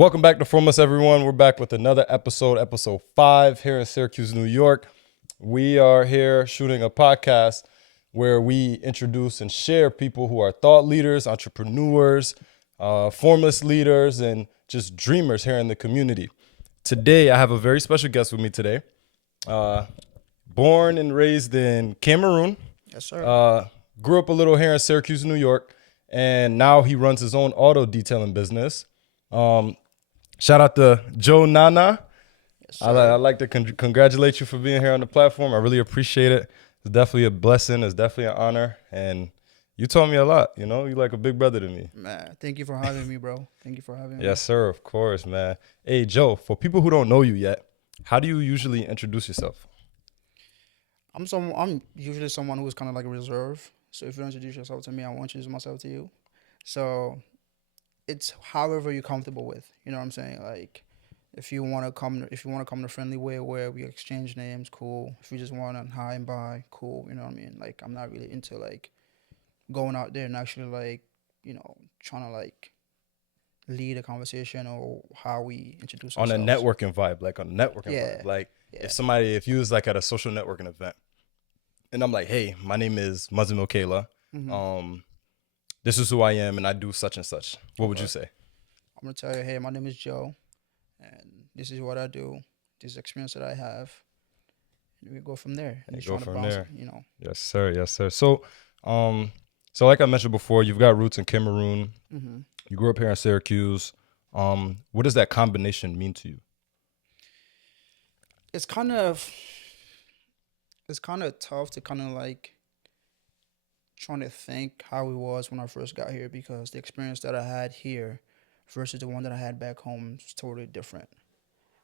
Welcome back to Formless, everyone. We're back with another episode 5 here in Syracuse, New York. We are here shooting a podcast where we introduce and share people who are thought leaders, entrepreneurs, formless leaders, and just dreamers here in the community. Today, I have a very special guest with me today. Born and raised in Cameroon. Yes, sir. Grew up a little here in Syracuse, New York, and now he runs his own auto detailing business. Shout out to Joe Nana. Yes, I'd sir. like to congratulate you for being here on the platform. I really appreciate it. It's definitely a blessing. It's definitely an honor. And you taught me a lot. You know, you're like a big brother to me. Man, thank you for having me, bro. Thank you for having me. Yes, sir. Of course, man. Hey, Joe, for people who don't know you yet, how do you usually introduce yourself? I'm usually someone who's kind of like reserved. So if you introduce yourself to me, I won't introduce myself to you. So it's however you're comfortable with. You know what I'm saying? Like if you want to come the friendly way where we exchange names, cool. If you just want to hi and bye, cool. You know what I mean? Like I'm not really into like going out there and actually like trying to like lead a conversation or how we introduce On a ourselves. networking vibe, like on a networking Yeah, vibe. Like yeah. if you was like at a social networking event and I'm like, hey, my name is Mazimo Kayla. hmm Um, this is who I am and I do such and such. What would you Okay. say? I'm gonna tell you, hey, my name is Joe, and this is what I do. This experience that I have, and we go from there. And And just go trying to from bounce it, there. you know. Yes, sir. Yes, sir. Um, so like I mentioned before, you've got roots in Cameroon. hmm You grew up here in Syracuse. What does that combination mean to you? It's kind of it's kind of tough to kind of like trying to think how it was when I first got here because the experience that I had here versus the one that I had back home is totally different.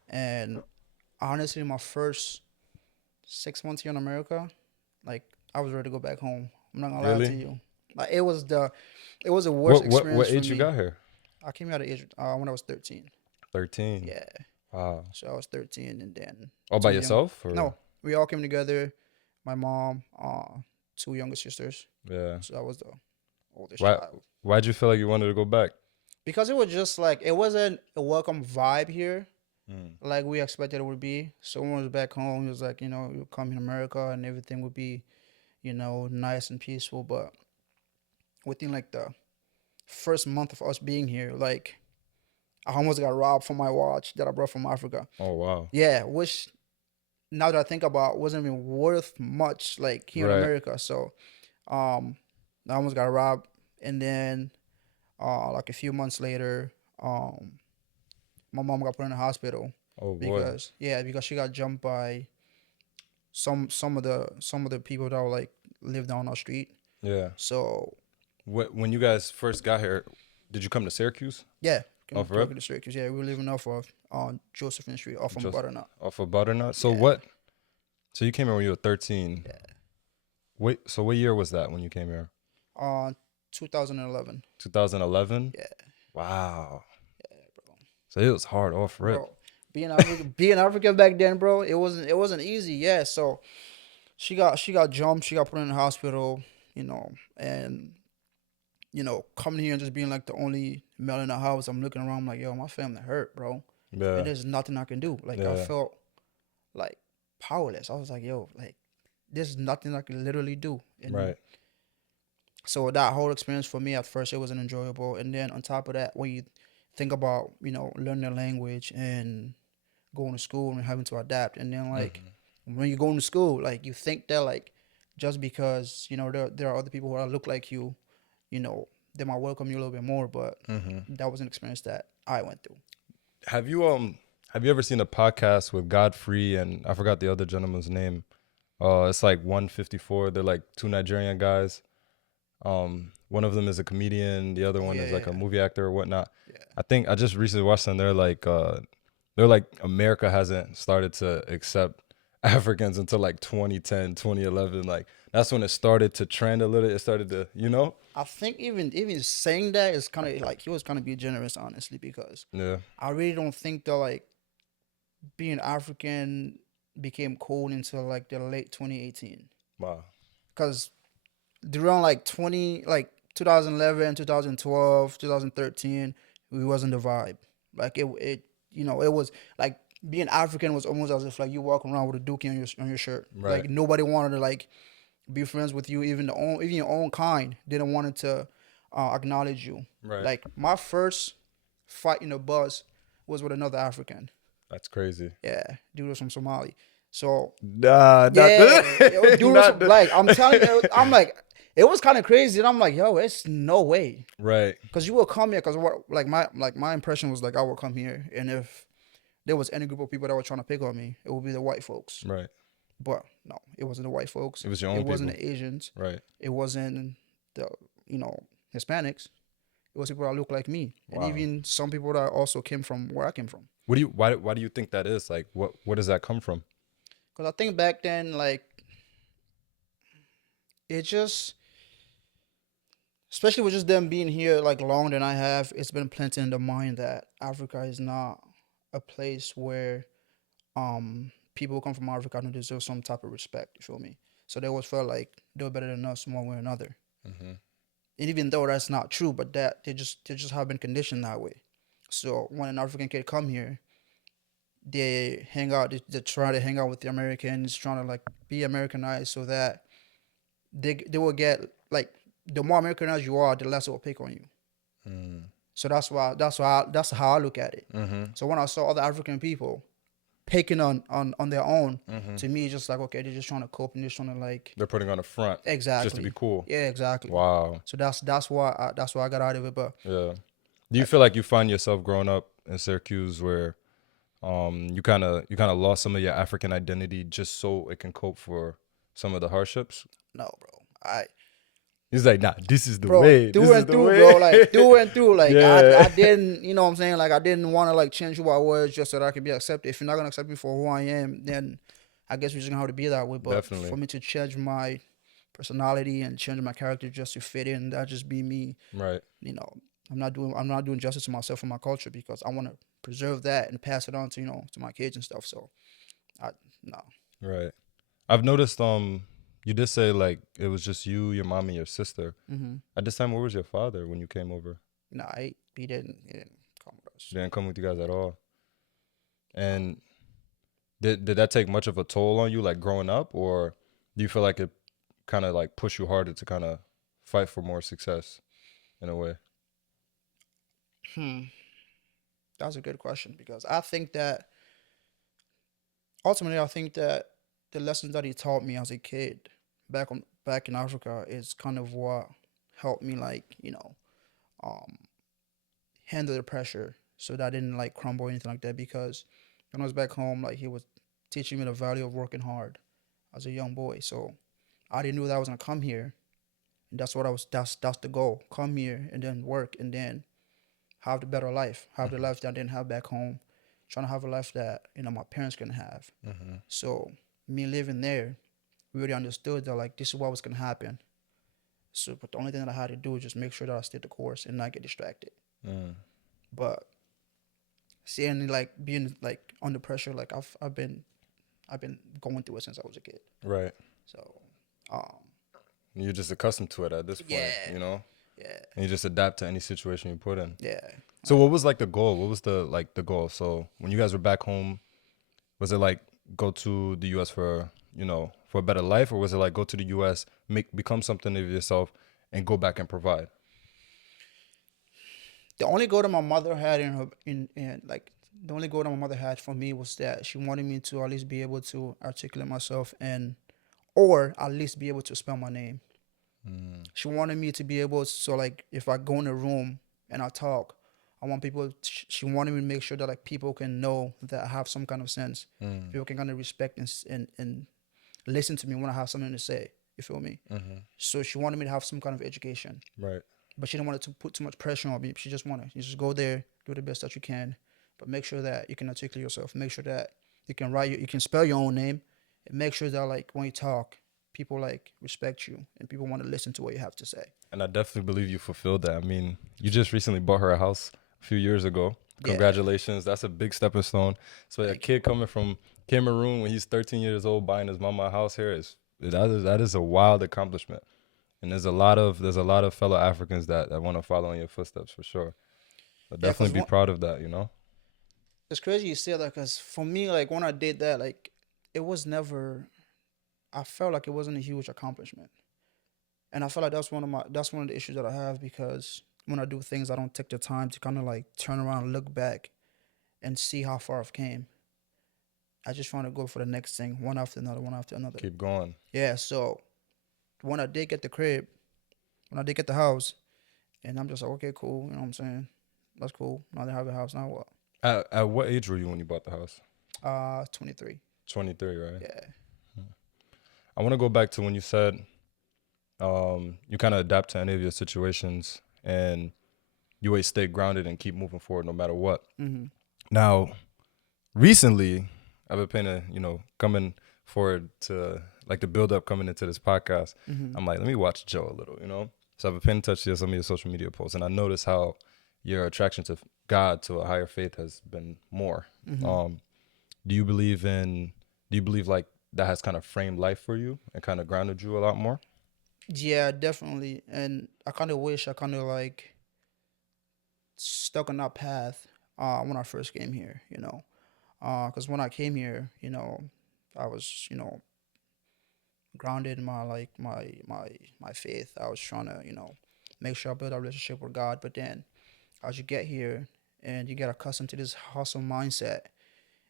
And honestly, my first 6 months here in America, like I was ready to go back home. I'm not gonna lie to Really? you. Like it was the worst What experience for age you me. got here? I came out of age when I was 13. 13. Yeah, Wow. so I was 13, and then All by two young. yourself or No, we all came together. My mom, two younger sisters. yeah. So I was the oldest Why child. why'd you feel like you wanted to go back? Because it was just like it wasn't a welcome vibe here, Mm. like we expected it would be. Someone was back home. He was like, you come in America and everything would be, nice and peaceful. But within like the first month of us being here, like I almost got robbed from my watch that I brought from Africa. Oh wow. Yeah, which now that I think about wasn't even worth much like here in Right. America. So um I almost got robbed, and then like a few months later, um my mom got put in the hospital Oh boy. because she got jumped by some of the people that were like live down our street. Yeah. So When you guys first got here, did you come to Syracuse? yeah, Oh, came for real? directly to Syracuse. Yeah, we were living off of on Josephine Street, off from Just Butternut. off of Butternut. So Yeah, what? So you came here when you were 13. yeah. Wait, so what year was that when you came here? 2011. 2011? Yeah, Wow. yeah, bro. So it was hard off rip. Bro, being African back then, bro, it wasn't easy. Yeah, so she got jumped. She got put in the hospital. And coming here and just being like the only male in the house. I'm looking around, I'm like, yo, my family hurt, bro, and Yeah. there's nothing I can do. Like I Yeah. felt like powerless. I was like, yo, like there's nothing I can literally do. And Right. so that whole experience for me at first it wasn't enjoyable. And then on top of that, when you think about learning the language and going to school and having to adapt, and then like Hmm. when you go to school, like you think that like just because there are other people who look like you know, they might welcome you a little bit more, but Hmm. that was an experience that I went through. Have you ever seen a podcast with Godfrey and I forgot the other gentleman's name? It's like 154. They're like two Nigerian guys. One of them is a comedian, the other Oh one yeah, is like a yeah, movie actor or whatnot. yeah. I think I just recently watched them. They're like America hasn't started to accept Africans until like 2010, 2011. Like that's when it started to trend a little. It started to, I think even saying that is kind of like he was kind of be generous, honestly, because yeah. I really don't think that like being African became cool until like the late 2018. Wow. Because around like 20 like 2011, 2012, 2013, we wasn't the vibe. Like it it was like being African was almost as if like you walking around with a dookie on your shirt. Right. Like nobody wanted to like be friends with you. Even your own kind didn't want to acknowledge you. Right. Like my first fight in the bus was with another African. That's crazy. Yeah, dude was from Somali. So Nah, not yeah, dude was not like I'm telling you, I'm like it was kind of crazy, and I'm like, yo, it's no way. right. Because you will come here, because what my impression was like I would come here, and if there was any group of people that were trying to pick on me, it would be the white folks. Right. But no, it wasn't the white folks. It was your It own wasn't people. the Asians. Right. It wasn't the Hispanics. It was people that look like me, and Wow. even some people that also came from where I came from. What do you why do you think that is? Like what does that come from? Because I think back then, like it just, especially with just them being here like longer than I have, it's been planted in the mind that Africa is not a place where people who come from Africa don't deserve some type of respect. You feel me? So they always felt like they were better than us one way or another. Mm-hmm. And even though that's not true, but that they just have been conditioned that way. So when an African kid come here, they hang out. They try to hang out with the Americans, trying to like be Americanized, so that they will get like the more Americanized you are, the less it will pick on you. Mm. So that's how I look at it. Mm-hmm. So when I saw other African people picking on their own, Mm-hmm. to me it's just like okay, they're just trying to cope and just trying to like They're putting on a front exactly just to be cool. Yeah, exactly. Wow. So that's why I got out of it. But Yeah. Do you feel like you find yourself growing up in Syracuse where you kind of lost some of your African identity just so it can cope for some of the hardships? no, bro, I He's like, nah, this is the bro way. This through is and the through, way. bro, like through and through, like Yeah. I didn't, you know what I'm saying, like I didn't want to like change who I was just so that I could be accepted. If you're not gonna accept me for who I am, then I guess we're just gonna have to be that way. But Definitely. for me to change my personality and change my character just to fit in, that just be me. Right. You know, I'm not doing justice to myself and my culture, because I want to preserve that and pass it on to to my kids and stuff. So I no. Right. I've noticed you did say like it was just you, your mom, and your sister. Mm-hmm. At this time, where was your father when you came over? No, he didn't come with us. He didn't come with you guys at all. And did that take much of a toll on you, like growing up, or do you feel like it kind of like pushed you harder to kind of fight for more success in a way? Hmm. That's a good question, because I think that ultimately I think that the lessons that he taught me as a kid back in Africa is kind of what helped me like um handle the pressure, so that I didn't like crumble or anything like that. Because when I was back home, like he was teaching me the value of working hard as a young boy. So I didn't know that I was gonna come here, and that's what I was. That's the goal. Come here and then work and then have the better life, have the life that I didn't have back home, trying to have a life that my parents can have. Mm-hmm. So me living there, we already understood that like this is what was gonna happen. So, but the only thing that I had to do was just make sure that I stayed the course and not get distracted. Mm. But seeing like being like under pressure, like I've been going through it since I was a kid. Right. So, um, You're just accustomed to it at this point, yeah, you know? yeah, And you just adapt to any situation you put in. yeah. So what was like the goal? What was the goal? So when you guys were back home, was it like go to the US for, for a better life, or was it like go to the US, become something of yourself and go back and provide? The only goal that my mother had in like the only goal that my mother had for me was that she wanted me to at least be able to articulate myself, and or at least be able to spell my name. Mm. She wanted me to be able to, so like if I go in a room and I talk, I want people. She wanted me to make sure that like people can know that I have some kind of sense. Mm. People can kind of respect and listen to me when I have something to say. You feel me? Mm-hmm. So she wanted me to have some kind of education, Right. but she didn't want it to put too much pressure on me. She just wanted you just go there, do the best that you can, but make sure that you can articulate yourself. Make sure that you can you can spell your own name, and make sure that like when you talk, people like respect you and people want to listen to what you have to say. And I definitely believe you fulfilled that. I mean, you just recently bought her a house a few years ago. Yeah. Congratulations. That's a big stepping stone. So a Thank kid coming from Cameroon when he's 13 years old buying his mama a house here that is a wild accomplishment. And there's a lot of fellow Africans that want to follow in your footsteps for sure. But Yeah, cause definitely be proud of that, you know? It's crazy you say that because for me, like when I did that, like it was never. I felt like it wasn't a huge accomplishment, and I feel like that's one of the issues that I have because when I do things, I don't take the time to kind of like turn around, and look back, and see how far I've came. I just want to go for the next thing, one after another, one after another. Keep going. Yeah. So when I did get the crib, when I did get the house, and I'm just like, okay, cool. You know what I'm saying? That's cool. Now they have a house. Now what? At what age were you when you bought the house? 23. 23, right? Yeah. I want to go back to when you said you kind of adapt to any of your situations and you always stay grounded and keep moving forward no matter what. Mm-hmm. Now, recently, I've been paying coming forward to like the build up coming into this podcast. Mm-hmm. I'm like, let me watch Joe a little. So I've been paying attention to some of your social media posts, and I noticed how your attraction to God, to a higher faith, has been more. Mm-hmm. Um, do you believe like that has kind of framed life for you and kind of grounded you a lot more? Yeah, definitely. And I kind of wish I kind of like stuck on that path when I first came here, you know. Because when I came here, you know, I was, you know, grounded in my like my faith. I was trying to, you know, make sure I build a relationship with God. But then as you get here and you get accustomed to this hustle mindset,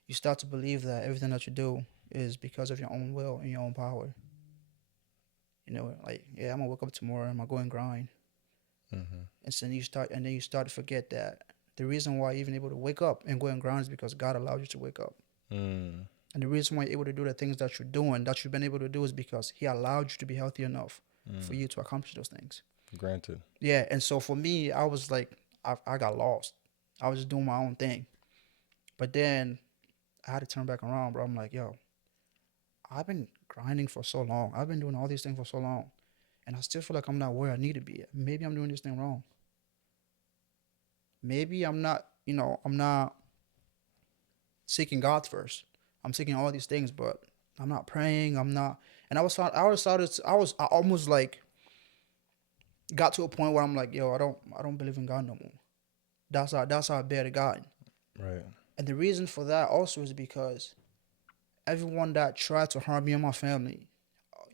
you start to believe that everything that you do is because of your own will and your own power. You know, like yeah, I'm gonna wake up tomorrow. I'm gonna go and grind. Mm-hmm. And then you start to forget that the reason why you're even able to wake up and go and grind is because God allowed you to wake up. Mm. And the reason why you're able to do the things that you're doing, that you've been able to do, is because He allowed you to be healthy enough for Mm. you to accomplish those things. Granted. Yeah. And so for me, I was like, I got lost. I was just doing my own thing. But then I had to turn back around, bro. I'm like, yo, I've been grinding for so long. I've been doing all these things for so long. And I still feel like I'm not where I need to be. Maybe I'm doing this thing wrong. Maybe I'm not, you know, I'm not seeking God first. I'm seeking all these things, but I'm not praying. I'm not. And I almost like got to a point where I'm like, yo, I don't believe in God no more. That's how bad it got. Right. And the reason for that also is because everyone that tried to harm me and my family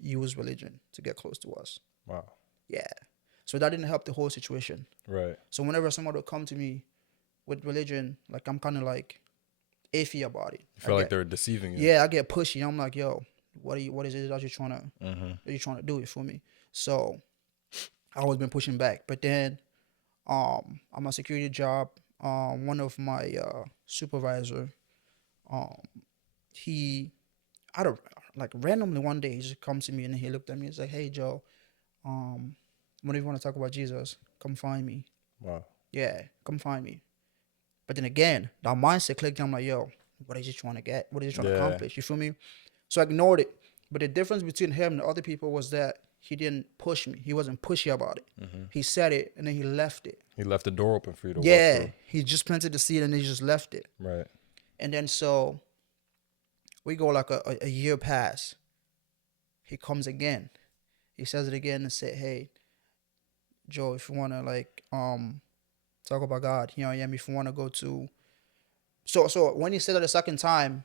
used religion to get close to us. Wow. Yeah. So that didn't help the whole situation. Right. So whenever somebody would come to me with religion, like I'm kind of like iffy about it. You feel like they're deceiving you. Yeah, I get pushy. I'm like, yo, what is it that you're trying to Mm-hmm. that you're trying to do it for me? So I always been pushing back. But then on my security job, one of my supervisor, um he out of like randomly one day he just comes to me and he looked at me. He's like, hey Joe, um, whenever you want to talk about Jesus, come find me. Wow. Yeah, come find me. But then again, that mindset clicked. I'm like, yo, what is he trying to get? What is he trying to Yeah. accomplish? You feel me? So I ignored it. But the difference between him and the other people was that he didn't push me. He wasn't pushy about it. Mm-hmm. He said it and then he left it. He left the door open for you to walk Yeah, through. he just planted the seed and he just left it. Right. And then so we go like a year past. He comes again. He says it again and say, hey, Joe, if you wanna like talk about God, here I am. If you wanna go to so when he said it the second time,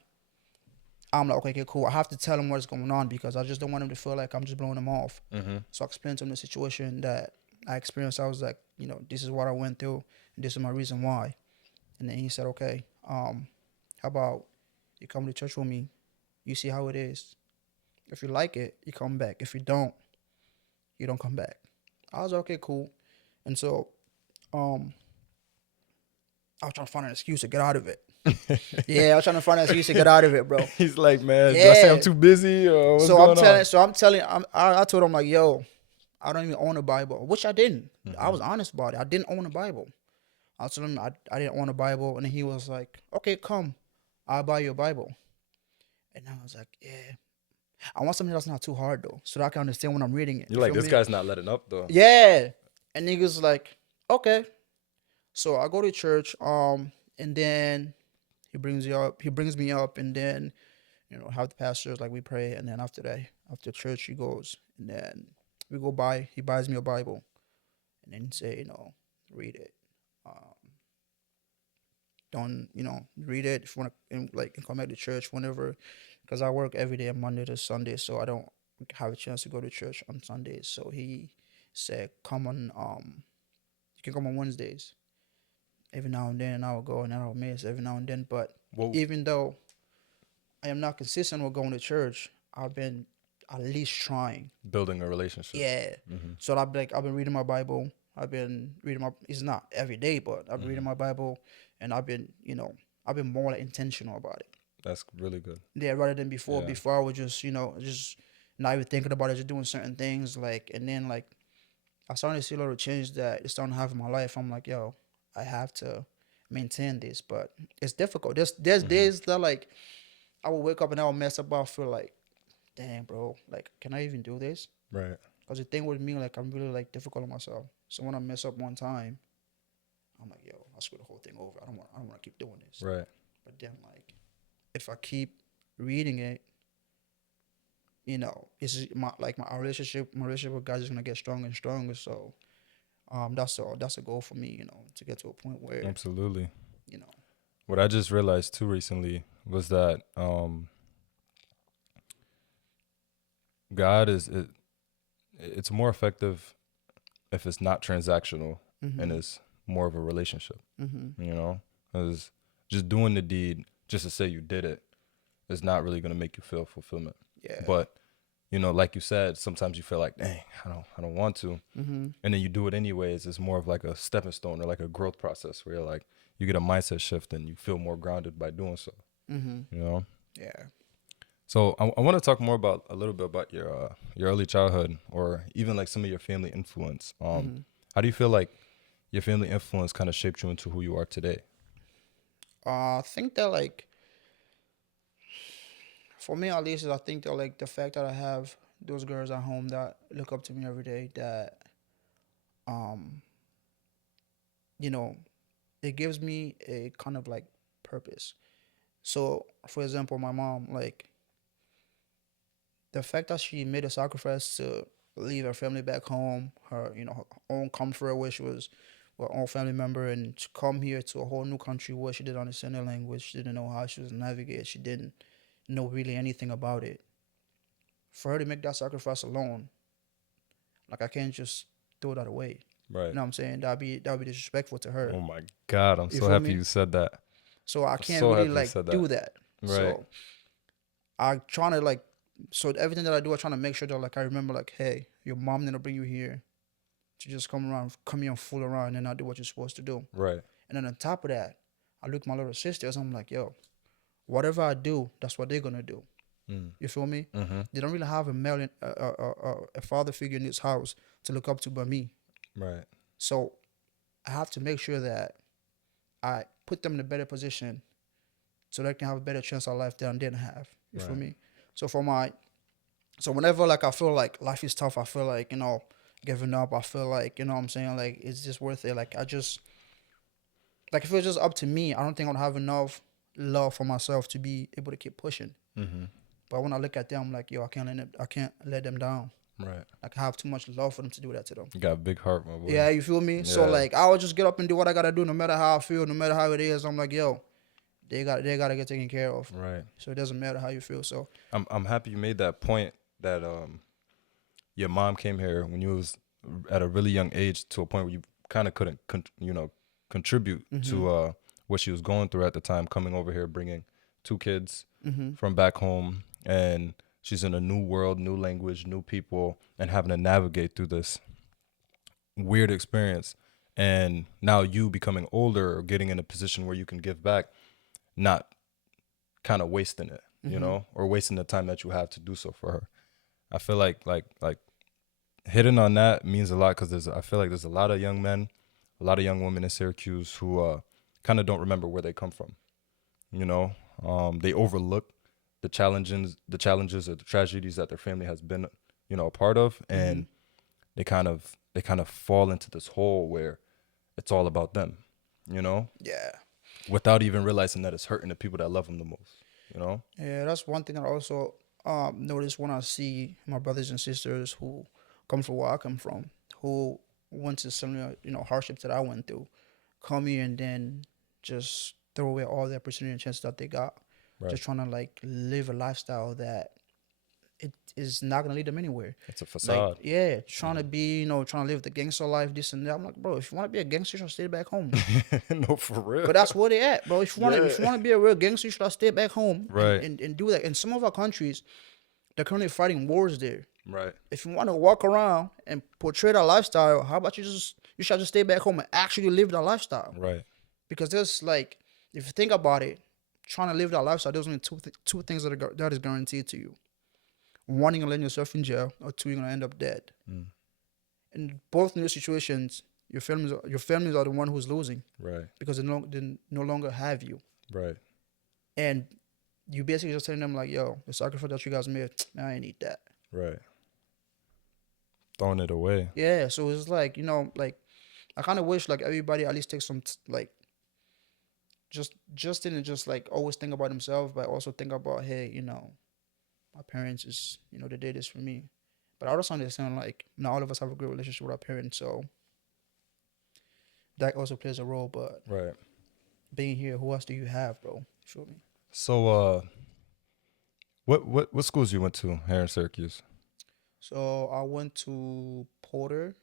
I'm like, okay, cool. I have to tell him what's going on because I just don't want him to feel like I'm just blowing him off. Mm-hmm. So I explained to him the situation that I experienced. I was like, you know, this is what I went through, and this is my reason why. And then he said, okay, how about you come to church with me? You see how it is. If you like it, you come back. If you don't, you don't come back. I was like, okay, cool. And so, um, I was trying to find an excuse to get out of it. Yeah, I was trying to find an excuse to get out of it, bro. He's like, man, do I say I'm Yeah. too busy or what's So going on? I'm telling, I told him like, yo, I don't even own a Bible, which I didn't. I was honest about it. I didn't own a Bible. I told him I didn't own a Bible, and then he was like, okay, come, I'll buy you a Bible. And I was like, yeah, I want something that's not too hard though, so that I can understand when I'm reading it. You're You like, feel this me? guy's not letting up though. Yeah. And he was like, okay. So I go to church, and then he brings me up, and then, you know, have the pastors, like we pray, and then after that, after church, he goes, and then he buys me a Bible, and then say, you know, read it. Um, don't, read it. If you want to like come back to church whenever, because I work every day Monday to Sunday, so I don't have a chance to go to church on Sundays. So he said, come on, you can come on Wednesdays. Every now and then I will go and then I'll miss every now and then. But Well, even though I am not consistent with going to church, I've been at least trying. building a relationship. Yeah. Mm-hmm. So I've been reading my Bible. I've been reading my. It's not every day, but I've been reading my Bible, and I've been more like intentional about it. That's really good. Yeah, rather than before. Yeah. Before I was just not even thinking about it, just doing certain things like, and then like I started to see a lot of change that it's starting to have in my life. I'm like, yo, I have to maintain this, but it's difficult. There's days that like I will wake up and I will mess up. I feel like, damn, bro, like can I even do this? Right. Because the thing with me, like I'm really like difficult on myself. So when I mess up one time, I'm like, yo, I'll screw the whole thing over. I don't want to keep doing this. Right. But then like, if I keep reading it, it's my relationship with God is gonna get stronger and stronger. So that's a goal for me, to get to a point where, Absolutely. you know, What I just realized too recently was that God is it's more effective if it's not transactional and it's more of a relationship. You know, because just doing the deed just to say you did it is not really going to make you feel fulfillment. yeah. But like you said, sometimes you feel like, dang, I don't want to, and then you do it anyways. It's more of like a stepping stone or like a growth process where you're like you get a mindset shift and you feel more grounded by doing so. You know. Yeah. So I want to talk more about a little bit about your early childhood or even like some of your family influence. How do you feel like your family influence kind of shaped you into who you are today? I think that like for me at least, I think that like the fact that I have those girls at home that look up to me every day, that um you know it gives me a kind of like purpose. So for example, my mom, like the fact that she made a sacrifice to leave her family back home, her own comfort where she was with her own family member, and to come here to a whole new country where she didn't understand the language, she didn't know how she was navigate, she didn't know really anything about it. For her to make that sacrifice alone, like I can't just throw that away. Right. You know what I'm saying? That'd be disrespectful to her. Oh my God, I'm You so feel happy me? you said that. So I I'm can't so really happy you like said that. do that. Right. So I trying to like, so everything that I do, I trying to make sure that like I remember like, hey, your mom didn't bring you here to just come here and fool around and not do what you're supposed to do. Right. And then on top of that, I look at my little sisters. I'm like, yo, whatever I do, that's what they're gonna do. Mm. You feel me? Mm-hmm. They don't really have a male, a father figure in this house to look up to but me. Right. So I have to make sure that I put them in a better position so they can have a better chance at life than I didn't have. You feel Right. me? So so whenever like I feel like life is tough, I feel like, giving up, I feel like, what I'm saying, like it's just worth it. Like I just like if it was just up to me, I don't think I'd have enough love for myself to be able to keep pushing. Mm-hmm. But when I look at them, I'm like, yo, I can't let them down. Right. Like I have too much love for them to do that to them. You got a big heart, my boy. Yeah, you feel me? So Yeah. like I would just get up and do what I gotta do, no matter how I feel, no matter how it is. I'm like, yo, they gotta get taken care of. Right. So it doesn't matter how you feel. So I'm happy you made that point that your mom came here when you was at a really young age to a point where you kind of couldn't contribute to what she was going through at the time, coming over here bringing two kids from back home, and she's in a new world, new language, new people, and having to navigate through this weird experience. And now you becoming older or getting in a position where you can give back, not kind of wasting it, or wasting the time that you have to do so for her. I feel like hitting on that means a lot because I feel like there's a lot of young men, a lot of young women in Syracuse who kind of don't remember where they come from. They overlook the challenges or the tragedies that their family has been, a part of, and they kind of fall into this hole where it's all about them, yeah. without even realizing that it's hurting the people that love them the most, Yeah, that's one thing I also notice when I see my brothers and sisters who come from where I come from, who went to similar, hardships that I went through, come here and then just throw away all the opportunity and chances that they got, Right. just trying to like live a lifestyle that it is not gonna lead them anywhere. It's a Like, facade. yeah, trying to be, trying to live the gangster life, this and that. I'm like, bro, if you want to be a gangster, you should stay back home. No, for real. But that's where they at, bro. If you want to, if you Yeah. want to be a real gangster, you should stay back home Right. and do that. In some of our countries, they're currently fighting wars there. Right. If you want to walk around and portray that lifestyle, how about you should just stay back home and actually live that lifestyle? Right. Because there's like, if you think about it, trying to live that lifestyle, there's only two things that is guaranteed to you. One, you're gonna land yourself in jail, or two, you're gonna end up dead. In both in those situations, your families are the one who's losing Right. because they no longer have you, Right. and you basically just telling them like, "Yo, the sacrifice that you guys made, man, I ain't need that." Right. Throwing it away. Yeah, so it's like like I kind of wish like everybody at least take some like just didn't just like always think about themselves, but also think about, hey, my parents is they did this for me. But I also understand like not all of us have a great relationship with our parents, so that also plays a role. But Right. being here, who else do you have, bro? You feel me? So, what schools you went to here in Syracuse? So I went to Porter.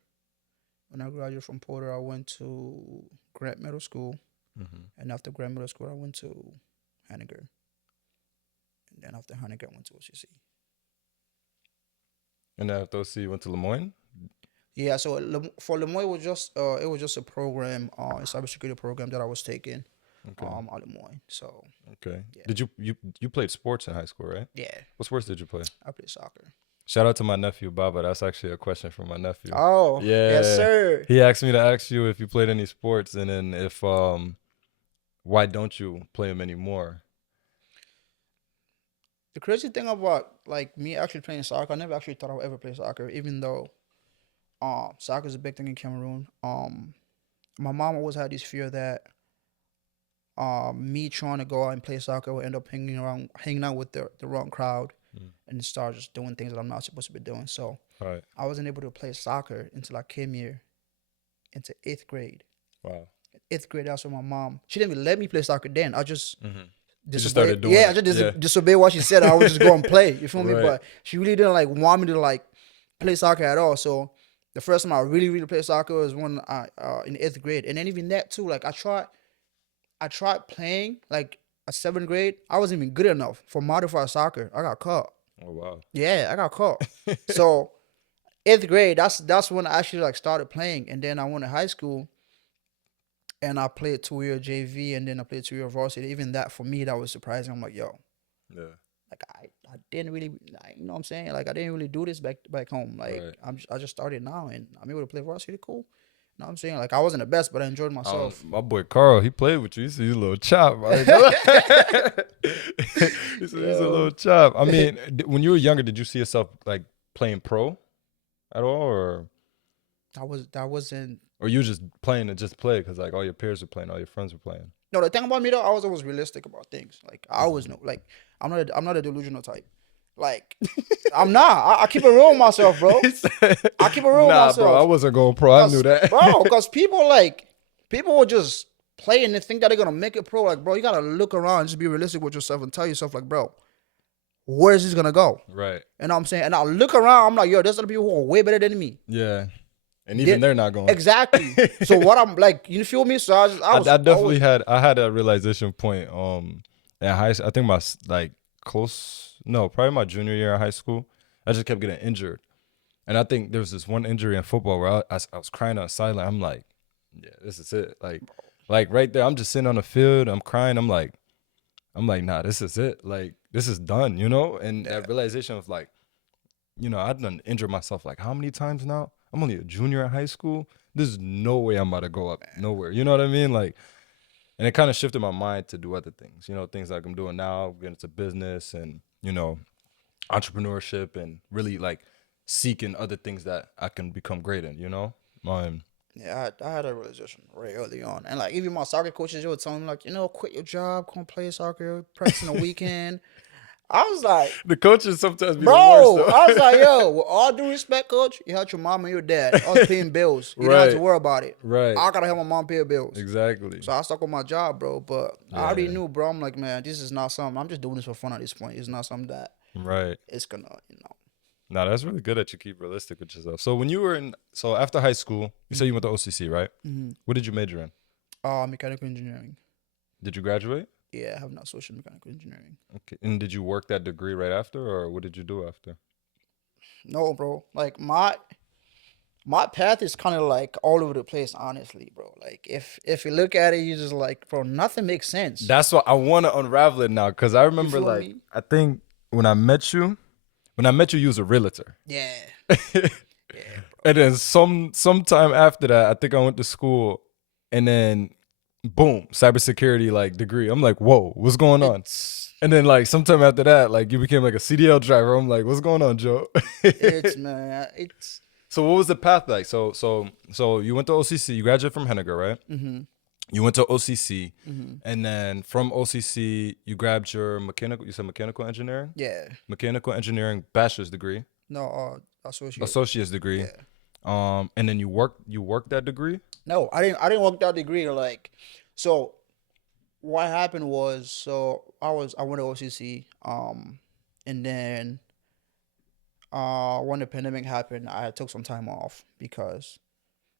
When I graduated from Porter, I went to Grant Middle School. And after Grant Middle School, I went to Henniger. And then after Henniger, I went to OCC. And after OC, you went to Lemoyne? Yeah, so for Lemoyne, it was just a program, a cybersecurity program that I was taking Okay. at Lemoyne. So Okay. Yeah. Did you played sports in high school, right? yeah, What sports did you play? I play soccer. Shout out to my nephew, Baba. That's actually a question from my nephew. Oh, Yeah. yes, sir. He asked me to ask you if you played any sports, and then if why don't you play them anymore? The crazy thing about like me actually playing soccer, I never actually thought I would ever play soccer, even though soccer is a big thing in Cameroon. My mom always had this fear that me trying to go out and play soccer will end up hanging out with the wrong crowd and start just doing things that I'm not supposed to be doing. So Right. I wasn't able to play soccer until I came here into 8th grade. Wow. 8th grade, that's when my mom, she didn't even let me play soccer then. I just just started doing yeah, it. I just Yeah. disobey what she said. I would just go and play. You feel me? Right. But she really didn't like want me to like play soccer at all. So the first time I really played soccer was when I in 8th grade, and then even that too. Like I tried playing like at 7th grade. I wasn't even good enough for modified soccer. I got caught. Oh wow. Yeah, I got caught. So 8th grade, that's when I actually like started playing, and then I went to high school. And I played 2-year JV, and then I played 2-year varsity. Even that for me, that was surprising. I'm like, yo, Yeah. like I didn't really, like, you know what I'm saying? Like I didn't really do this back home. Like Right. I just started now, and I'm able to play varsity. Cool. You know what I'm saying? Like I wasn't the best, but I enjoyed myself. My boy Carl, he played with you. He's a little chop. Right? he's a little chop. I mean, when you were younger, did you see yourself like playing pro at all, or That wasn't. or you just playing to just play because like all your peers were playing, all your friends were playing? No, the thing about me though, I was always realistic about things. Like I always know. Like I'm not a delusional type. Like I'm not. I keep it real with myself, bro. I keep it real with myself. Bro, I wasn't going pro. I knew that, bro. Because people will just play and they think that they're gonna make it pro. Like, bro, you gotta look around and just be realistic with yourself and tell yourself, like, bro, where is this gonna go? Right. You know what I'm saying? And I look around, I'm like, yo, there's other people who are way better than me. Yeah. And even they're not going. Exactly. So what I'm like, you feel me? So I definitely had a realization point. In high school, I think probably my junior year in high school, I just kept getting injured, and I think there was this one injury in football where I was crying on sideline. I'm like, yeah, this is it. Like right there, I'm just sitting on the field. I'm crying. I'm like, nah, this is it. Like this is done. And that realization of like, I've done injured myself like how many times now? I'm only a junior in high school. There's no way I'm about to go up nowhere. You know what I mean? Like, and it kind of shifted my mind to do other things. Things like I'm doing now, getting into business and, entrepreneurship and really like seeking other things that I can become great in, Yeah, I had a realization very early on. And like even my soccer coaches, they would tell me like, quit your job, come play soccer, practice on the weekend. I was like, The coaches sometimes be the worst, bro, though. I was like, yo, with all due respect, coach, you had your mom and your dad. I was paying bills. You didn't have to Right. worry about it. Right. I gotta help my mom pay her bills. Exactly. So I stuck with my job, bro. But I already Yeah. knew, bro. I'm like, man, this is not something. I'm just doing this for fun at this point. It's not something that Right. it's gonna, you know. No, that's really good that you keep realistic with yourself. So when you were so after high school, you said you went to OCC, right? Mm-hmm. What did you major in? Mechanical engineering. Did you graduate? Yeah, I have an associate in mechanical engineering. Okay. And did you work that degree right after, or what did you do after? No, bro. Like my path is kind of like all over the place, honestly, bro. Like if you look at it, you just like, bro, nothing makes sense. That's what I want to unravel it now, because I remember, feel like, me? I think when I met you, you was a realtor. Yeah, yeah, And then sometime after that, I think I went to school, and then boom, cybersecurity like degree. I'm like, whoa, what's going on? And then like sometime after that, like you became like a CDL driver. I'm like, what's going on, Joe? it's man, it's So what was the path like? So you went to OCC, you graduated from Henniger, right? mm-hmm, You went to OCC, mm-hmm. and then from OCC, you grabbed your mechanical. You said mechanical engineering, Yeah. mechanical engineering bachelor's degree, No, associate. associate's degree. Yeah. And then you worked that degree. No, I didn't work that degree. Like, so what happened was, so I went to OCC, and then when the pandemic happened, I took some time off because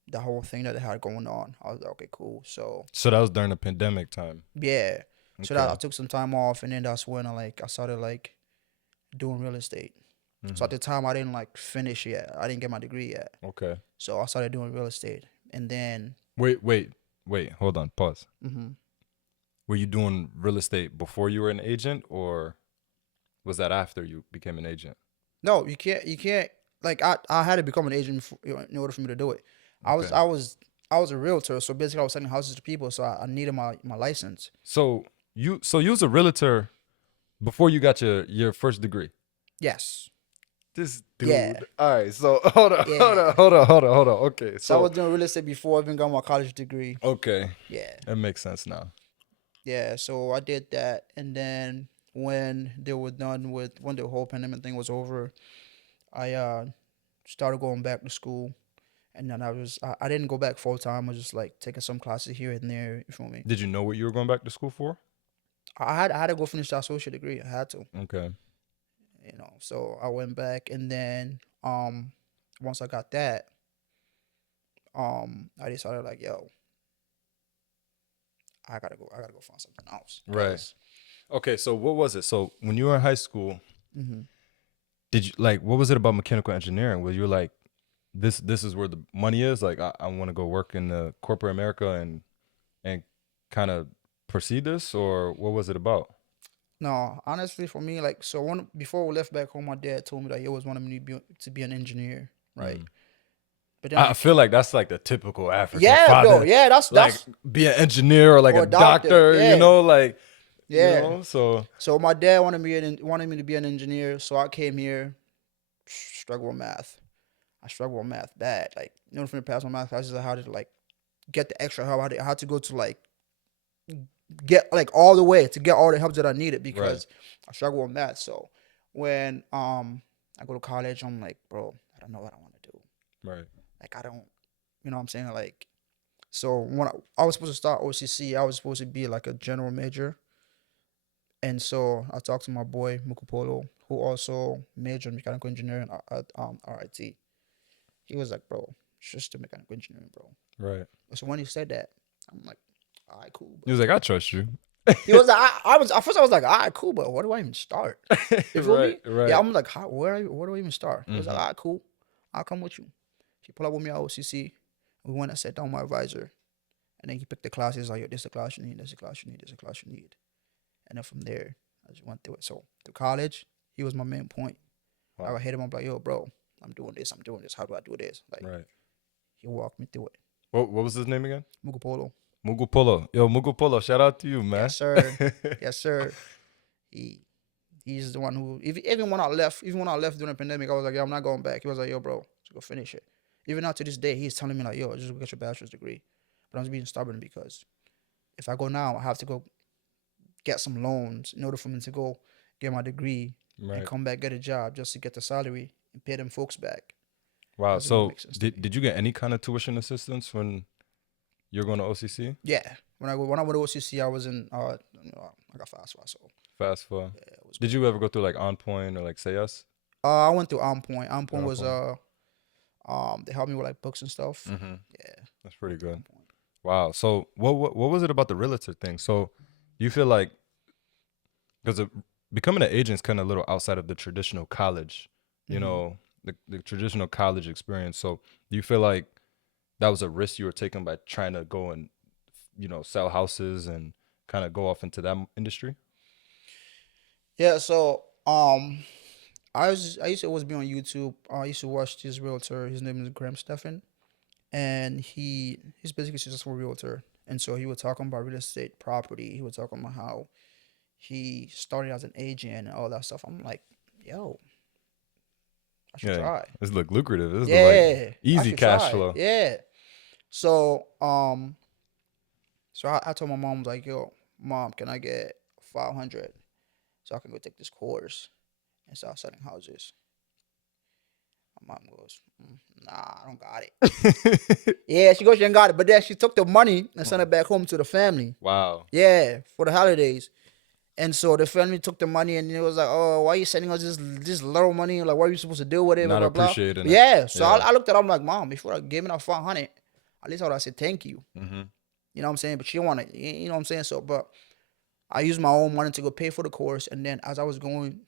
the whole thing that they had going on. I was like, okay, cool. So So that was during the pandemic time. yeah, so that I Okay. took some time off, and then that's when I started like doing real estate. So at Mhm. the time, I didn't like finish yet. I didn't get my degree yet. Okay. So I started doing real estate, and then Wait. Hold on. Pause. hmm Were you doing real estate before you were an agent, or was that after you became an agent? no, you can't. Like I had to become an agent in order for me to do it. I was Okay. I was I was a realtor, so basically I was selling houses to people. So I needed my license. So you was a realtor before you got your first degree. Yes. This Yeah. dude. All right. So hold on. Yeah. Okay. So I was So doing real estate before I even got my college degree. okay, Yeah. that makes sense now. Yeah. So I did that, and then when they were done with when the whole pandemic thing was over, I started going back to school, and then I didn't go back full time. I was just like taking some classes here and there. You feel me? Did you know what you were going back to school for? I had to go finish the associate degree. I had to, Okay. So I went back, and then once I got that, I decided like, yo, I gotta go find something else. Right. Okay. So what was it? So when you were in high school, Mm-hmm. did you like what was it about mechanical engineering? Where you like this is where the money is? Like I want to go work in the corporate America and kind of pursue this, or what was it about? No, honestly, for me, like, so one before we left back home, my dad told me that he always wanted me to be an engineer, right? Mm. But then I feel like that's like the typical African yeah, bro, father, yeah, that's like that's be an engineer or like or a a doctor, doctor, yeah, like yeah. So So my dad wanted me to be an engineer, so I came here, struggle with math. I struggle with math bad, like from the past my math classes, I had to like get the extra help. I had to go to like get like all the way to get all the help that I needed right, because I struggle with math. So when I go to college, I'm like, bro, I don't know what I want to do. right, Like I don't, what I'm saying? Like, so when I was supposed to start OCC, I was supposed to be like a general major. And so I talked to my boy Mukupolo, who also majored in mechanical engineering at RIT. He was like, bro, it's just the mechanical engineering, bro. right. So when he said that, I'm like, all right, cool, He bro. was like, I trust you. He was like, I was at first I was like, all right, cool, but where do I even start? You feel Right, me? right. Yeah, I'm like, where do I even start? He was like, Mhm. all right, cool, I'll come with you. He pulled up with me at OCC. We went and sat down with my advisor, and then he picked the classes like, yo, this is the class you need, this is the class you need, this is the class you need. And then from there, I just went through it. So through college, he was my main point. I Wow. would hit him up like, yo, bro, I'm doing this. How do I do this? Like, Right. he walked me through it. What was his name again? Mugapolo. Mugu Polo. Yo, Mugu Polo, shout out to you, man. Yes, sir. Yes, sir. He's the one who, even when I left during the pandemic, I was like, yo, I'm not going back. He was like, yo, bro, just go finish it. Even now to this day, he's telling me like, yo, just go get your bachelor's degree. But I'm just being stubborn because if I go now, I have to go get some loans in order for me to go get my degree, and Right. come back get a job just to get the salary and pay them folks back. Wow. Doesn't even So make sense to me. did you get any kind of tuition assistance when you're going to OCC? Yeah, when I went to OCC, I was in I got fast, so Fast for. yeah, it was Did good. you ever go through like On Point or like Say Yes? I went through On Point. On Point On was Point. they helped me with like books and stuff. Mm-hmm. Yeah, That's pretty went through good. On Point. Wow. So what was it about the realtor thing? So you feel like because becoming an agent is kind of a little outside of the traditional college, you Mhm. know, the traditional college experience. So do you feel like that was a risk you were taking by trying to go and sell houses and kind of go off into that industry? Yeah, so I used to always be on YouTube. I used to watch this realtor. His name is Graham Stephan, and he's basically just a realtor. And so he was talking about real estate property. He was talking about how he started as an agent and all that stuff. I'm like, yo, I should Yeah, try. this look lucrative. This is the like Yeah, I easy should cash try. flow. Yeah. So I told my mom like, yo, mom, can I get 500 so I can go take this course and start selling houses? My mom goes, nah, I don't got it. Yeah, she goes, she ain't got it. But then she took the money and sent it back home to the family. Wow. Yeah, for the holidays. And so the family took the money and it was like, oh, why are you sending us this little money? Like, what are you supposed to do with it? Blah, Not blah, blah. appreciating it. Yeah. So Yeah. I looked at her, I'm like, mom, before I gave me that 500, at least I would have said thank you. Mm-hmm. You know what I'm saying? But she didn't want to, you know what I'm saying? So, but I used my own money to go pay for the course. And then as I was going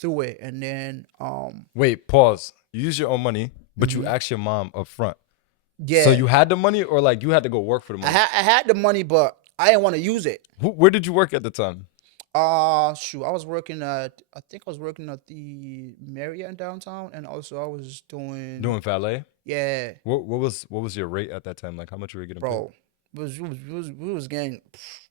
through it, and then, Wait, pause. You use your own money, but you mhm. asked your mom up front. Yeah, So you had the money, or like you had to go work for the money? I had the money, but I didn't want to use it. Where did you work at the time? Shoot, I think I was working at the Marriott in downtown, and also I was Doing valet. yeah, What was your rate at that time? Like how much were you getting paid? bro. We was getting,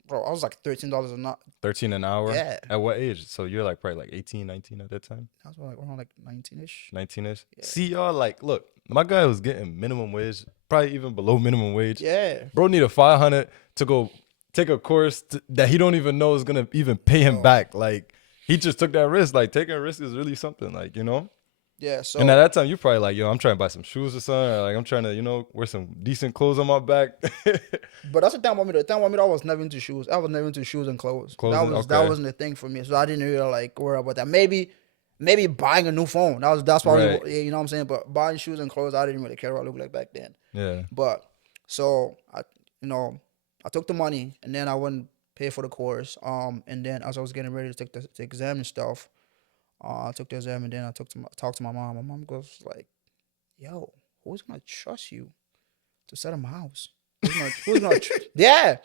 bro. I was like $13 a night. 13 an hour. Yeah, At what age? So you're like probably like 18, 19 at that time. I was like around like 19ish. 19ish. Yeah, See y'all like look, my guy was getting minimum wage, probably even below minimum wage. yeah, Bro needed 500 to go take a course that he don't even know is gonna even pay him bro. back. Like he just took that risk. Like taking a risk is really something. Like Yeah. And at So, that time, you probably like, yo, I'm trying to buy some shoes or something, or like I'm trying to, wear some decent clothes on my back. but that's the thing about me. The thing about me, I was never into shoes. I was never into shoes and clothes. Clothes, That okay, wasn't the thing for me. So I didn't really like worry about that. Maybe buying a new phone. That's probably right, you know what I'm saying. But buying shoes and clothes, I didn't really care what I looked like back then. yeah, But so I took the money and then I wouldn't pay for the course. And then as I was getting ready to take the exam and stuff, I took the exam and then I talked to my mom. My mom goes like, "Yo, who's gonna trust you to set up my house? Yeah,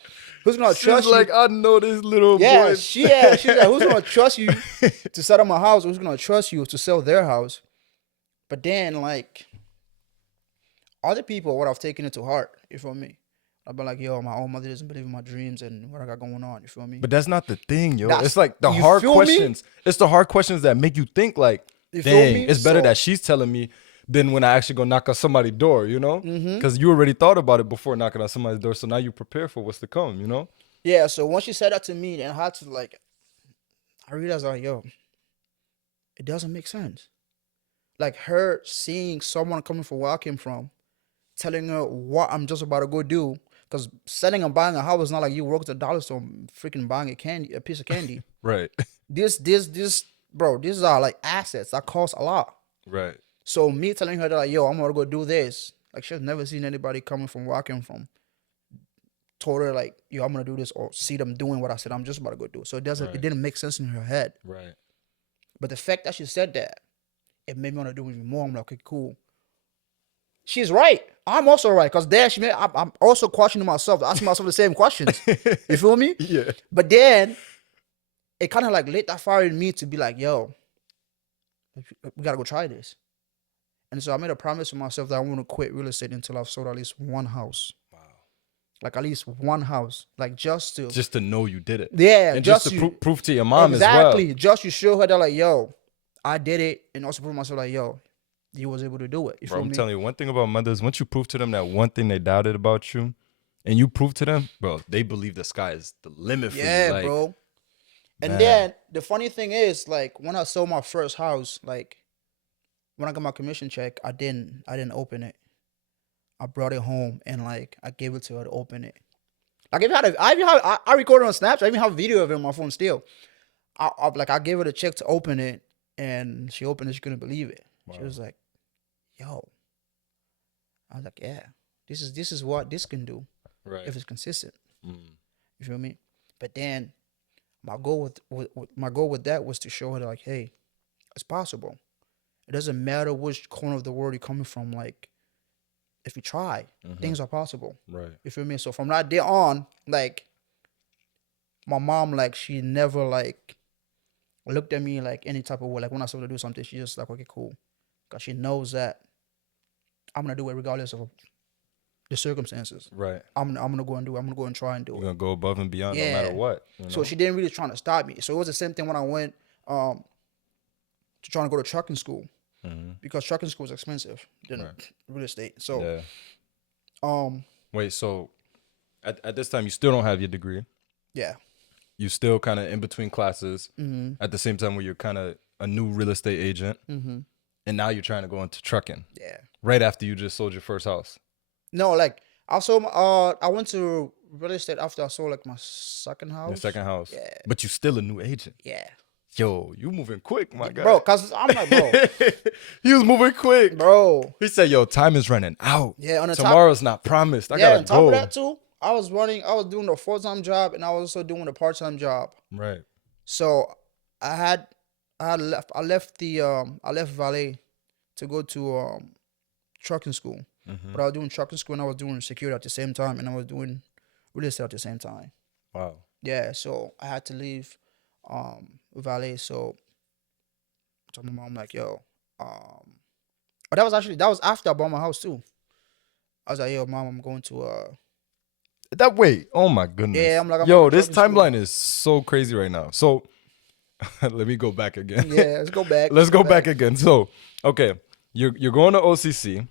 who's gonna She's trust like, you? I know this little Yeah, boy. she's like, who's gonna trust you to set up my house? Who's gonna trust you to sell their house? But then like other people would have taken it to heart. You feel me? I've been like, yo, my own mother doesn't believe in my dreams and what I got going on. You feel me? But that's not the thing, yo. That's It's like the you hard feel me? questions. It's the hard questions that make you think like, You feel dang, me? it's better So- that she's telling me than when I actually go knock on somebody's door, Mm-hmm. Because you already thought about it before knocking on somebody's door. So now you prepare for what's to come. Yeah, so once she said that to me, then I had to like, I realized like, yo, it doesn't make sense. Like her seeing someone coming from where I came from, telling her what I'm just about to go do. Because selling and buying a house is not like you work at the dollar store freaking buying a piece of candy. Right. Bro, these are like assets that cost a lot. Right. So me telling her that like, yo, I'm gonna go do this. Like she's never seen anybody coming from where I came from. Told her like, yo, I'm gonna do this, or see them doing what I said I'm just about to go do. So it Right. didn't make sense in her head. Right. But the fact that she said that, it made me want to do even more. I'm like, okay, cool. She's right. I'm also right. Because there I'm also questioning myself, asking myself the same questions. You feel me? Yeah. But then it kind of like lit that fire in me to be like, yo, we gotta go try this. And so I made a promise to myself that I want to quit real estate until I've sold at least one house. Wow. Like at least one house. Like just Just to know you did it. yeah, And just to prove to your mom exactly. as well. Just to show her that like, yo, I did it, and also prove myself like, yo, you was able to do it. You Bro, feel I'm me? telling you, one thing about mothers, once you prove to them that one thing they doubted about you, and you prove to them, bro, they believe the sky is the limit for you. Yeah, Like, bro. And Man. then the funny thing is, like, when I sold my first house, like, when I got my commission check, I didn't open it. I brought it home and like I gave it to her to open it. Like, I recorded on Snapchat. I even have a video of it on my phone still. I gave her the check to open it, and she opened it. She couldn't believe it. Wow. She was like, "Yo," I was like, "Yeah, this is what this can do Right. if it's consistent." Mm. You feel me? But then my goal with that was to show her that, like, hey, it's possible. It doesn't matter which corner of the world you're coming from. Like, if you try, things are possible. Right. You feel me? So from that day on, like, my mom, like, she never like looked at me like any type of way. Like, when I started to do something, she just like, okay, cool, because she knows that I'm gonna do it regardless of the circumstances. Right. I'm gonna go and do it. I'm gonna go and try and do You're it. gonna go above and beyond no matter what. You know? So she didn't really trying to stop me. So it was the same thing when I went to trying to go to trucking school, because trucking school is expensive than real estate. So wait, so at this time you still don't have your degree. Yeah. You still kind of in between classes at the same time where you're kind of a new real estate agent, and now you're trying to go into trucking. Yeah. Right after you just sold your first house. No, like I sold. I went to real estate after I sold like my second house. Your second house. Yeah. But you still a new agent. Yeah. Yo, you moving quick, my guy. Bro, cause I'm like, bro. He was moving quick. Bro. He said, yo, time is running out. Yeah, on the Tomorrow's not promised. I gotta on top go. of that too, I was doing a full-time job, and I was also doing a part-time job. Right. So I left Valet to go to trucking school. But I was doing trucking school and I was doing security at the same time, and I was doing real estate at the same time. Wow. Yeah, so I had to leave Valet. So I told my mom, like, yo, but that was after I bought my house too. I was like, yo, mom, I'm going to That wait. Oh my goodness. Yeah, I'm like, I'm yo, going to this trucking timeline is so crazy right now. So let me go back again. Yeah, let's go back. Let's go back again. So, okay, you're going to OCC.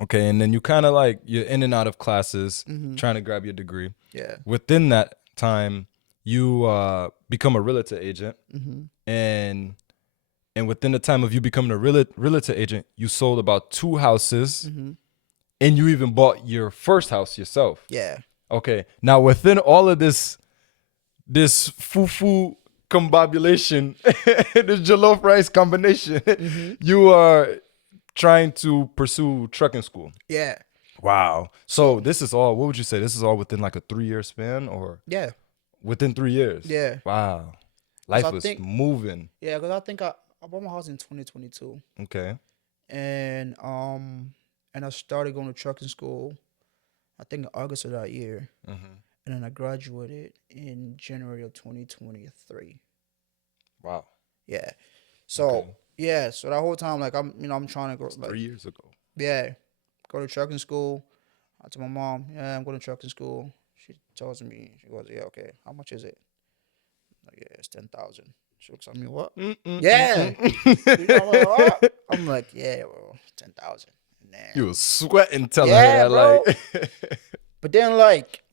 Okay, and then you kind of like you're in and out of classes, trying to grab your degree. Yeah. Within that time, you become a realtor agent, and within the time of you becoming a realtor agent, you sold about 2 houses, and you even bought your first house yourself. Yeah. Okay, now within all of this fufu combobulation, this jollof rice combination, you are trying to pursue trucking school. Yeah. Wow. So this is all, what would you say? This is all within like a 3-year span, or Yeah. within 3 years? Yeah. Wow. Life was moving. Yeah, because I think I bought my house in 2022. Okay. And I started going to trucking school, I think in August of that year. And then I graduated in January of 2023. Wow. Yeah. So yeah, so that whole time, like, I'm trying to go, like, 3 years ago. Yeah, go to trucking school. I told my mom, yeah, I'm going to trucking school. She tells me, she goes, yeah, okay, how much is it? I'm like, yeah, it's 10,000. She looks at me, what? Yeah. I'm like, yeah, well, 10,000. You was sweating telling Yeah, her that, bro. like. But then, like,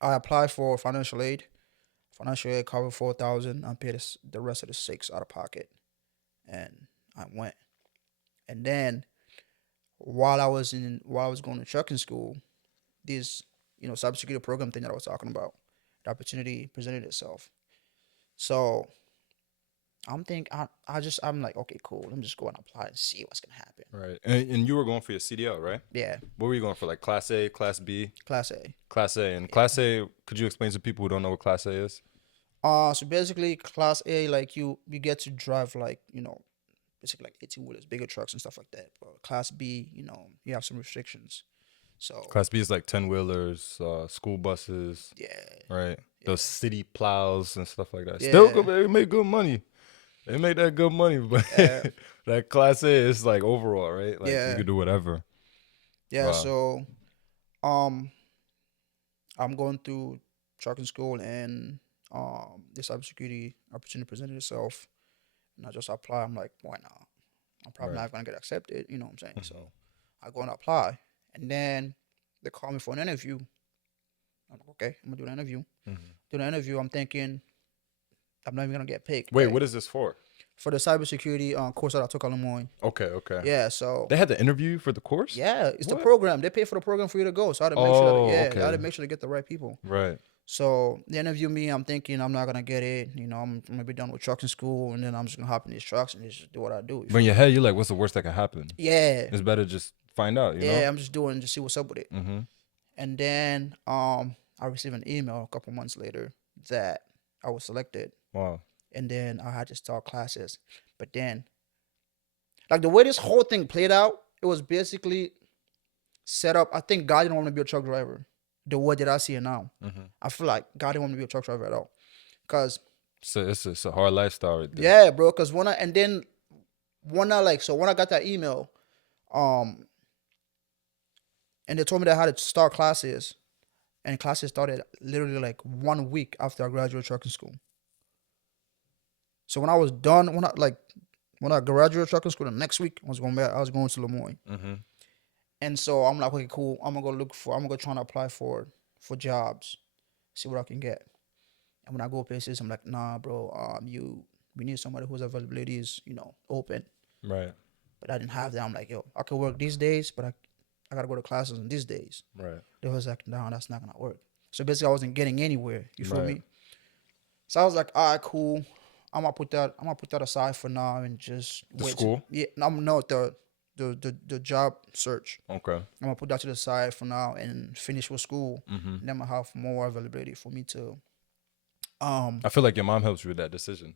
I applied for financial aid. Financial aid covered 4,000. I paid the rest of the 6 out of pocket, and I went. And then, while I was going to trucking school, this cybersecurity program thing that I was talking about, the opportunity presented itself. So I'm like, okay, cool. Let me just go and apply and see what's gonna happen. Right. And you were going for your CDL, right? Yeah. What were you going for? Like Class A, Class B? Class A. Class A. And Class A, could you explain to people who don't know what Class A is? So basically, Class A, like, you get to drive, like, basically like 18-wheelers, bigger trucks and stuff like that. But Class B, you have some restrictions. So Class B is like 10-wheelers, school buses. Yeah. Right. Yeah. Those city plows and stuff like that. Yeah. Still, they make good money. They make that good money, but that Class A is like overall, right? Like you could do whatever. Yeah. Wow. So, I'm going through trucking school, and the cybersecurity opportunity presented itself, and I just apply. I'm like, why not? I'm probably not gonna get accepted. You know what I'm saying? So I go and apply, and then they call me for an interview. I'm like, okay, I'm gonna do the interview. Mm-hmm. Do the interview. I'm thinking I'm not even gonna get picked. Wait, what is this for? For the cybersecurity course that I took at Lemoyne. Okay, okay. Yeah, so They had to interview you for the course? yeah, it's the What? program. They pay for the program for you to go. So I had to make sure that Oh, I okay. had to make sure to get the right people. Right. So they interview me. I'm thinking I'm not gonna get it. You know, I'm gonna be done with trucks in school, and then I'm just gonna hop in these trucks and just do what I do. But in your head, you're like, what's the worst that can happen? Yeah, It's better just find out, you know? yeah. I'm just see what's up with it. Mm-hmm. And then I received an email a couple months later that I was selected, Wow. and then I had to start classes. But then, like the way this whole thing played out, it was basically set up. I think God didn't want me to be a truck driver. The way that I see it now, Mm-hmm. I feel like God didn't want me to be a truck driver at all. Cause So it's a hard lifestyle right there. yeah, bro. Cause when I when I got that email, and they told me that I had to start classes, and classes started literally like 1 week after I graduated trucking school. So when I was done, when I graduated trucking school, the next week I was going back. I was going to Lemoyne, Mm-hmm. and so I'm like, okay, cool. I'm gonna go try to apply for jobs, see what I can get. And when I go places, I'm like, nah, bro. We need somebody whose availability is open. Right. But I didn't have that. I'm like, yo, I can work these days, but I gotta go to classes on these days. Right. They was like, no, that's not gonna work. So basically, I wasn't getting anywhere. You feel Right. me? So I was like, all right, cool. I'm gonna put that aside for now and just The wait. school? Yeah, no, the job search. Okay. I'm gonna put that to the side for now and finish with school. Mm-hmm. And then I'm gonna have more availability for me to. I feel like your mom helps you with that decision.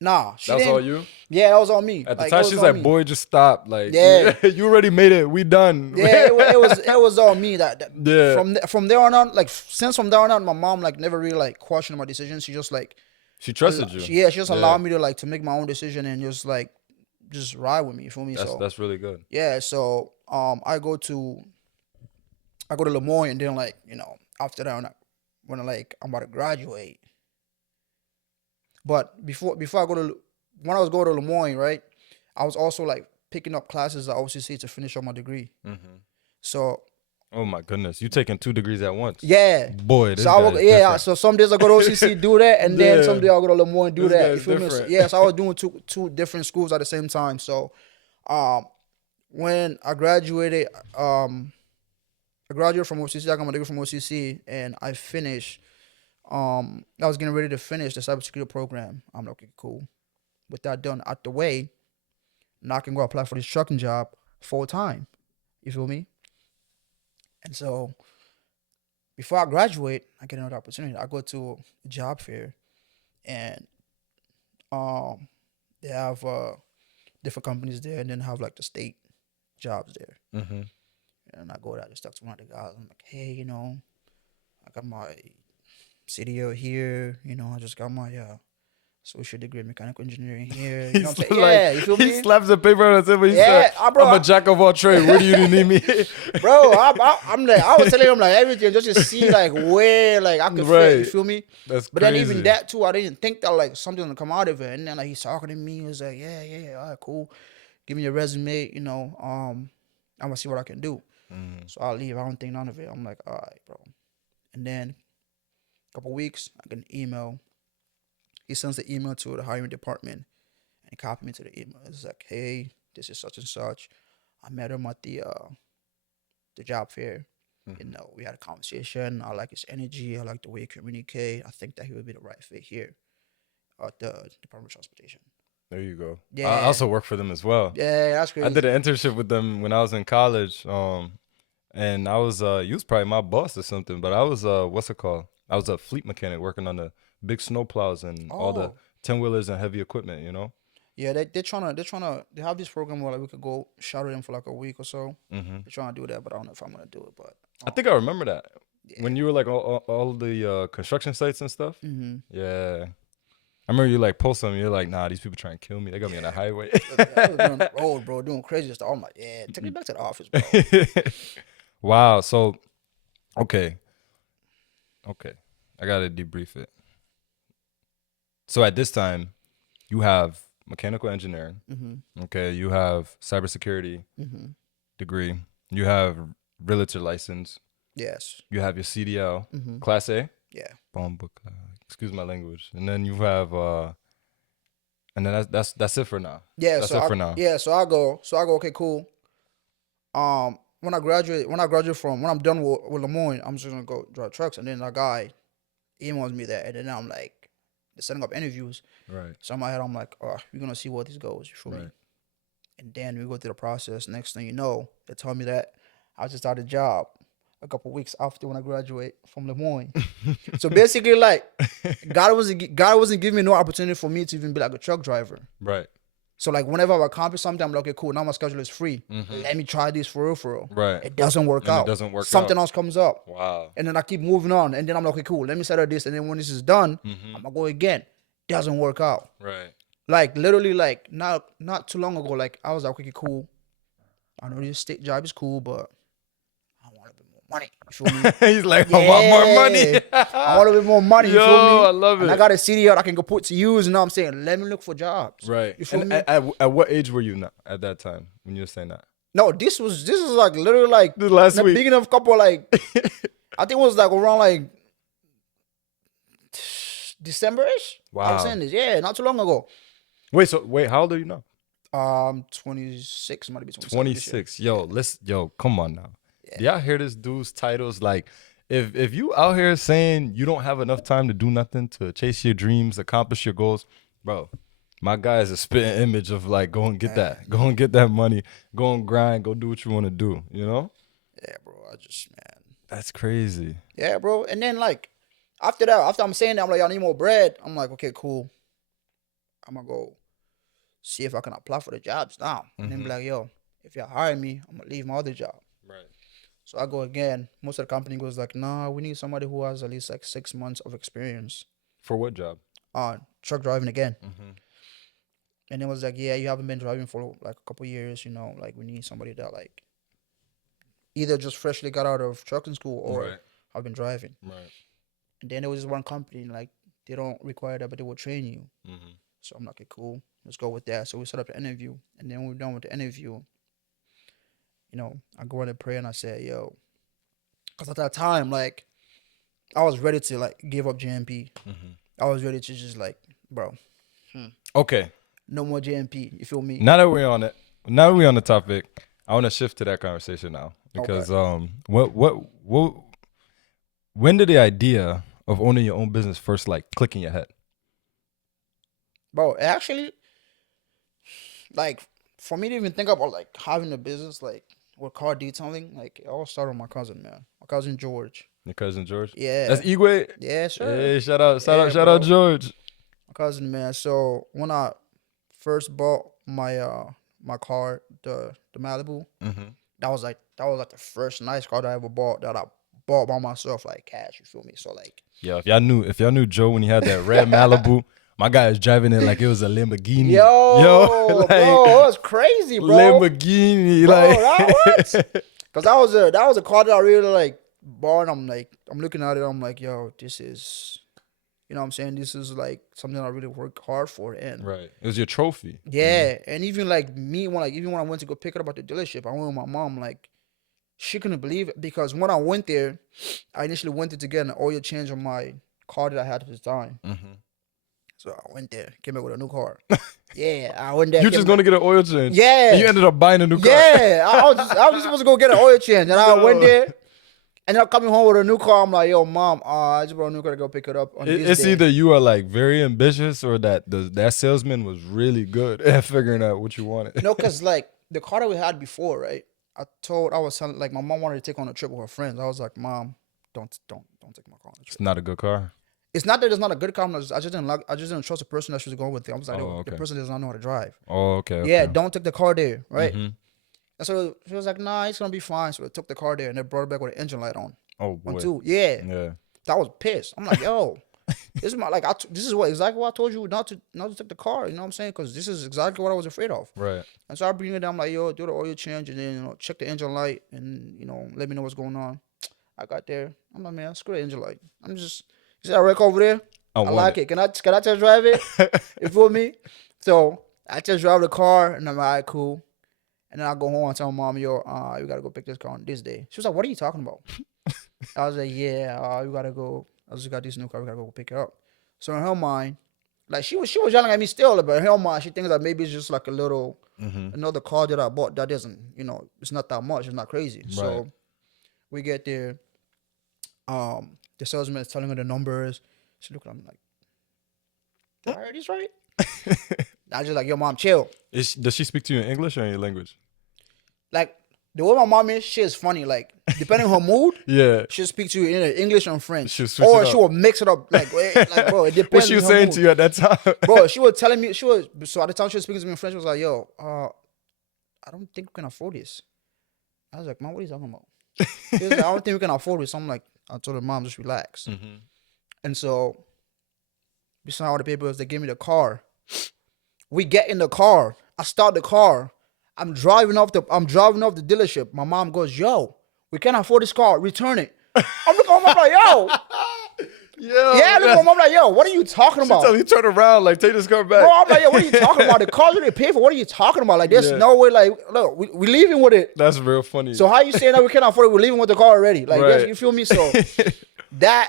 Nah, she That was didn't. all you? Yeah, that was on me. At the Like, time, it was she's on like, me. boy, just stop. Like, Yeah. you already made it. We done. Yeah, it was on me. That Yeah. from there on out, like since from there on out, my mom like never really like questioned my decisions. She just like She trusted you. she just allowed me to make my own decision and just ride with me. You feel me? That's really good. Yeah, so I go to Lemoyne, and then after that when I'm about to graduate. But before I go to when I was going to Lemoyne, right, I was also like picking up classes at OCC to finish up my degree. Mm-hmm. So Oh my goodness, you taking 2 degrees at once? yeah, Boy, this so guy is different. so some days I go to OCC do that, and then some days I go to Lemoyne do This that. guy You is feel me? different. Yeah, so I was doing two different schools at the same time. So, when I graduated, from OCC. I got my degree from OCC, and I finished. I was getting ready to finish the cybersecurity program. I'm like, okay, cool. With that done out the way, now I can go apply for this trucking job full time. You feel me? And so before I graduate, I get another opportunity. I go to a job fair, and they have different companies there, and then have like the state jobs there. Mm-hmm. And I go there, I just talk to one of the guys. I'm like, hey, I got my CDO here. I just got my associate degree in mechanical engineering here. You know what I'm saying? Yeah, you feel me? He slaps the paper on the table. He Yeah, said, bro, I'm a jack of all trades. Where do you need me? Bro, I'm like, I was telling him like everything just to see like where like I could fit. You Right. feel me? That's But crazy. then even that too, I didn't think that like something would come out of it. And then like he's talking to me, he was like, yeah, all right, cool. Give me your resume, I'm gonna see what I can do. Mm. So I'll leave. I don't think none of it. I'm like, all right, bro. And then a couple weeks, I get an email. He sends the email to the hiring department and copy me to the email. It's like, hey, this is such and such. I met him at the job fair. Mhm. We had a conversation. I like his energy. I like the way he communicate. I think that he would be the right fit here at the Department of Transportation. There you go. Yeah. I also work for them as well. Yeah, that's crazy. I did an internship with them when I was in college. And I was you was probably my boss or something, but I was what's it called? I was a fleet mechanic working on the big snow plows and all the Oh. 10-wheelers and heavy equipment, Yeah, they have this program where like we could go shadow them for like a week or so. Mm-hmm. They're trying to do that, but I don't know if I'm gonna do it. But I think I remember that. yeah. When you were like all the construction sites and stuff. Mm-hmm. Yeah. I remember you like post something, you're like, nah, these people trying to kill me. They got me on the highway. I was on the road, bro, doing crazy stuff. I'm like, yeah, take me back to the office, bro. Wow. So, okay. I got to debrief it. So at this time, you have mechanical engineering. Mm-hmm. Okay. You have cybersecurity Mm-hmm. degree. You have realtor license. Yes. You have your CDL, Mm-hmm. Class A. Yeah. Excuse my language. And then you have and then that's it for now. Yeah. That's So it I for now. yeah. So I go. Okay, cool. When I graduate from when I'm done with Lemoyne, I'm just gonna go drive trucks. And then that guy emails me that, and then I'm like, setting up interviews. Right. So in my head, I'm like, oh, we're gonna see what this goes. You feel me? Right. And then we go through the process. Next thing you know, they tell me that I just started a job a couple weeks after when I graduate from Lemoyne. So basically, like God wasn't giving me no opportunity for me to even be like a truck driver. Right. So like whenever I accomplish something, I'm like, okay, cool. Now my schedule is free. Mhm. Let me try this for real, for real. Right. It doesn't work And it out. doesn't work Something out. else comes up, Wow. and then I keep moving on. And then I'm like, okay, cool. Let me settle this. And then when this is done, Mhm. I'm gonna go again. Doesn't work out. Right. Like literally, like not too long ago, like I was like, okay, cool. I know this state job is cool, but I want a bit more money. You feel me? He's like, I want more money. Yeah. I want a bit more money. You Yo, feel me? I love And it. I got a CD out I can go put to use. You know what I'm saying? Let me look for jobs. Right. You feel And me? at what age were you at that time when you were saying that? No, this was like literally like This last in the week. beginning of a couple like I think it was like around like December-ish. I was Wow. saying this, yeah, not too long ago. Wait, how old are you now? 26, might be 27 this year. 26. Yo, come on now. Do y'all hear this dude's titles? Like, if you out here saying you don't have enough time to do nothing to chase your dreams, accomplish your goals, bro, my guy is a spitting image of like, go and get that. Go and get that money. Go and grind. Go do what you want to do, you know? Yeah, bro. Man. That's crazy. Yeah, bro. And then like after that, after I'm saying that, I'm like, I need more bread. I'm like, okay, cool. I'm gonna go see if I can apply for the jobs now. And then be like, yo, if y'all hire me, I'm gonna leave my other job. Right. So I go again. Most of the company goes like, nah, we need somebody who has at least like 6 months of experience For what job? on truck driving again. Mm-hmm. And it was like, yeah, you haven't been driving for like a couple years, you know, like we need somebody that like either just freshly got out of trucking school or Right. have been driving. Right. And then there was this one company, like they don't require that, but they will train you. Mm-hmm. So I'm like, okay, cool, let's go with that. So we set up an interview, and then when we're done with the interview, you know, I go in and pray, and I said, yo, because at that time, like, I was ready to like give up J&P. Mm-hmm. I was ready to just like, bro, Okay. no more J&P. You feel me? Now that we're on it, now that we're on the topic, I want to shift to that conversation now because when did the idea of owning your own business first like click in your head? Bro, actually, like, for me to even think about like having a business like with car detailing, like it all started with my cousin, man. My cousin George. Your cousin George? Yeah. That's Igwe. Yeah, sure. Hey, shout out bro. George. My cousin, man. So when I first bought my my car, the Malibu, Mm-hmm. that was like the first nice car that I ever bought, that I bought by myself, like cash. You feel me? So like, Yeah, if y'all knew Joe when he had that red Malibu, my guy is driving it like it was a Lamborghini. yo, like, bro, it was crazy, bro. Lamborghini, Bro, like what? Because that was a car that I really like bought. I'm looking at it. I'm like, yo, this is, you know what I'm saying? This is like something I really worked hard for. And right, it was your trophy. yeah, and even like me, when I went to go pick it up at the dealership, I went with my mom. Like, she couldn't believe it because when I went there, I initially went there to get an oil change on my car that I had at the time. Mm-hmm. So I went there, came back with a new car. Yeah, I went there. You just going to get an oil change. Yeah. And you ended up buying a new car. Yeah, I was just supposed to go get an oil change, and I went there. And then coming home with a new car, I'm like, yo, mom, I just brought a new car to go pick it up on this It's day. either you are like very ambitious or that salesman was really good at figuring out what you wanted. No, because like the car that we had before, right? I was telling, like, my mom wanted to take on a trip with her friends. I was like, mom, don't take my car on a trip. It's not a good car. It's not that it's not a good car. I just didn't trust the person that she was going with. I was like, Okay. the person does not know how to drive. Oh, okay. Yeah, don't take the car there, right? Mhm. And so she was like, nah, it's gonna be fine. So they took the car there and they brought it back with the engine light on. Oh boy. Yeah. Yeah. I was pissed. I'm like, yo, this is this is exactly what I told you not to take the car. You know what I'm saying? Because this is exactly what I was afraid of. Right. And so I bring it down. I'm like, yo, do the oil change and then check the engine light and let me know what's going on. I got there. I'm like, man, screw the engine light. You see that wreck over there? I like it. Can I test drive it? You feel me? So I test drive the car and I'm like, all right, cool. And then I go home and tell my mom, yo, you gotta go pick this car on this day. She was like, what are you talking about? I was like, yeah, we gotta go. I just got this new car. We gotta go pick it up. So in her mind, like she was yelling at me still, but in her mind, she thinks that maybe it's just like a little another car that I bought that isn't, it's not that much. It's not crazy. Right. So we get there. The salesman is telling her the numbers. She look at me like, did I heard this right? I just like, yo, mom, chill. Does she speak to you in English or in your language? Like the way my mom is, she is funny. Like depending on her mood, Yeah. she'll speak to you in either English or French, She'll switch or it she up. will mix it up. Like bro, it depends. What she was on her saying mood. to you at that time? Bro, she was telling me so at the time she was speaking to me in French. She was like, yo, I don't think we can afford this. I was like, mom, what are you talking about? She was like, I don't think we can afford this. I'm like, I told her, mom, just relax. And so we signed all the papers. They gave me the car. We get in the car. I start the car. I'm driving off the dealership. My mom goes, yo, we can't afford this car. Return it. I'm looking at my mom like, yo. Yeah, look at my mom like, yo, what are you talking about? Tell you turn around, like take this car back. Bro, I'm like, yo, what are you talking about? The car's already paid for. What are you talking about? Like, there's no way. Like, look, we leaving with it. That's real funny. So how you saying that we can't afford it? We're leaving with the car already. Like, Right. you feel me? So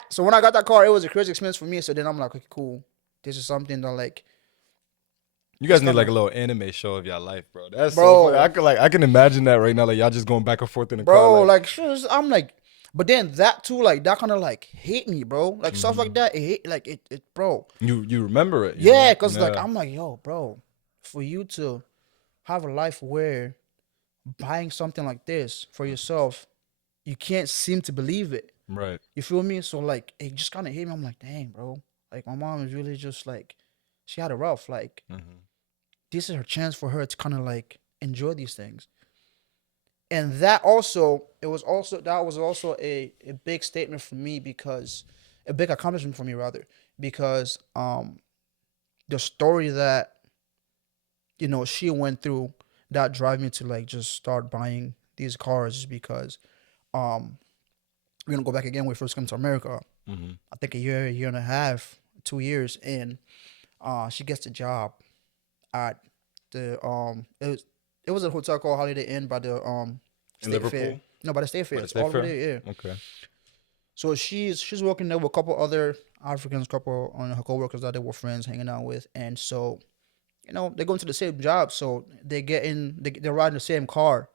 so when I got that car, it was a crazy experience for me. So then I'm like, okay, cool. This is something that like. You guys need like a little anime show of your life, bro. That's Bro. so funny. I can imagine that right now. Like y'all just going back and forth in the car. Bro, like I'm like, but then that too, like that kind of like hit me, bro. Like stuff Mm-hmm. like that, it hit, like it, bro. You remember it? you Yeah, know? because like I'm like, yo, bro, for you to have a life where buying something like this for yourself, you can't seem to believe it. Right. You feel me? So like it just kind of hit me. I'm like, dang, bro. Like my mom is really just like, she had it rough. Like this is her chance for her to kind of like enjoy these things. And that was also a big statement for me, because a big accomplishment for me rather, because the story that she went through that drive me to like just start buying these cars is because we're gonna go back again when we first came to America. I think a year and a half, 2 years, and she gets a job at the it was a hotel called Holiday Inn by the In State Liverpool? Fair. No, by the State Fair. By the It's State all over Fair? there, yeah. Okay. So she's working there with a couple other Africans, couple on her coworkers that they were friends hanging out with, and so they're going to the same job, so they're riding the same car,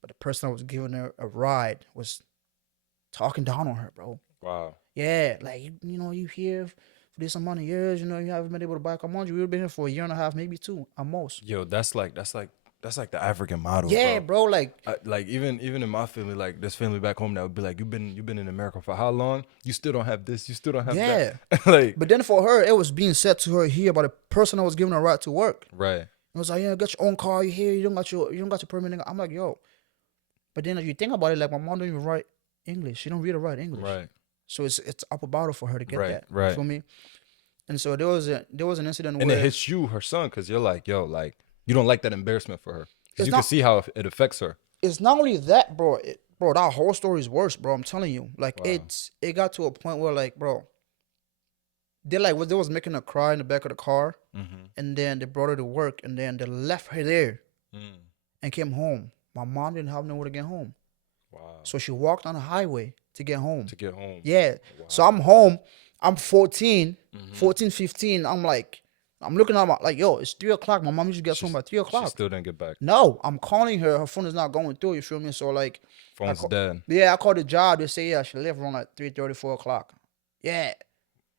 but the person that was giving her a ride was talking down on her, bro. Wow. Yeah, like you here for this amount of years, you haven't been able to buy a car. Mind you, we've been here for a year and a half, maybe two at most. Yo, that's like the African model. Yeah, bro. like Like even in my family, like this family back home that would be like, you've been in America for how long? You still don't have this. You still don't have that. Like, but then for her, it was being said to her here by the person that was giving her a right to work. right. It was like, yeah, get your own car. You here? You don't got your permit. I'm like, yo. But then if you think about it, like my mom don't even write English. She don't read or write English. Right. So it's up a battle for her to get Right, that. right. You feel me? And so there was an incident And where it hits you, her son, because you're like, yo, like you don't like that embarrassment for her, because It's you can not- see how it affects her. it's not only that, bro. Bro, that whole story is worse, bro. I'm telling you. Like it got to a point where like, bro, they was making her cry in the back of the car, and then they brought her to work, and then they left her there and came home. My mom didn't have nowhere to get home. Wow. So she walked on the highway to get home. To get home. Yeah. So I'm home. I'm 14, 15. I'm looking at like, yo, it's 3 o'clock. My mom usually gets home by 3 She o'clock. still didn't get back. No, I'm calling her. Her phone is not going through. You feel me? So like, Phone's dead. yeah, I called the job. They say, yeah, she left around like 3:30, 4 o'clock. Yeah.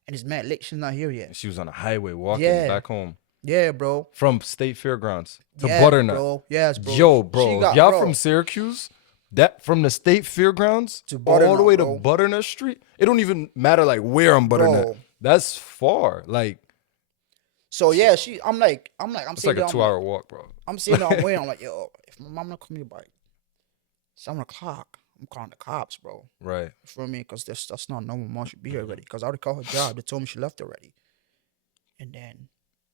And it's mad late. She's not here yet. She was on the highway walking back home Yeah, bro. from State Fairgrounds to Yeah, Butternut. bro. Yes, bro. Yo, bro, She got- y'all bro, from Syracuse? That from the State Fairgrounds To all the Butternut, way bro. to Butternut Street. It don't even matter like where on Butternut. Bro. That's far. Like So yeah, I'm it's sitting like there, a 2-hour walk, bro. I'm sitting there, I'm waiting. I'm like, yo, if my mom not come here by 7 o'clock, I'm calling the cops, bro. Right. You feel me? Because that's not normal. Mom should be here already. Because I already called her job. They told me she left already. And then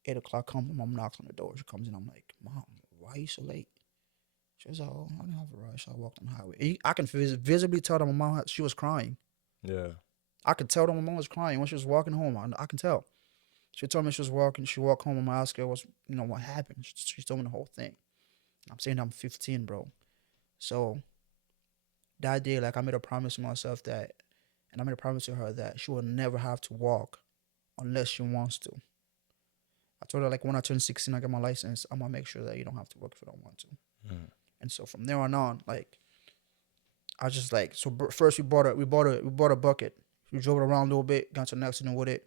8 o'clock comes, my mom knocks on the door. She comes in. I'm like, Mom, why are you so late? She was like, oh, I didn't have a rush. I walked on the highway. And I can visibly tell that my mom, she was crying. Yeah. I could tell that my mom was crying when she was walking home. I can tell. She told me she was walking. She walked home, and I asked her, what happened? She told me the whole thing. I'm saying I'm 15, bro. So that day, like, I made a promise to myself that And I made a promise to her that she will never have to walk unless she wants to. I told her like when I turn 16, I get my license. I'm gonna make sure that you don't have to work if you don't want to. Mm. And so from there on, like I was just like, so first we bought a bucket. We drove it around a little bit, got to an accident with it.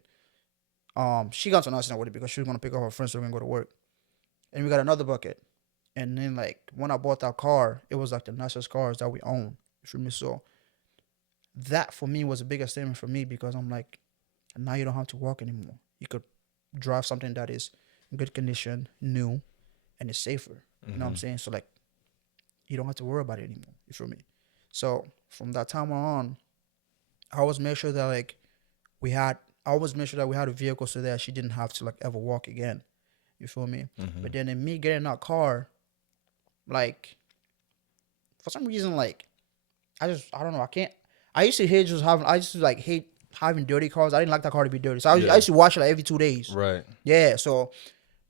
She got to an accident with it because she was gonna pick up her friends so we are gonna go to work. And we got another bucket. And then like when I bought that car, it was like the nicest cars that we own. You feel me? So that for me was the biggest statement for me because I'm like, now you don't have to walk anymore. You could drive something that is in good condition, new, and it's safer. You know what I'm saying? So like you don't have to worry about it anymore. You feel me? So from that time on, I always made sure that like I always made sure that we had a vehicle so that she didn't have to like ever walk again. You feel me? But then in me getting that car, like for some reason, like I don't know, I can't. I used to like hate having dirty cars. I didn't like that car to be dirty, so I used to wash it like every 2 days. Right. Yeah, so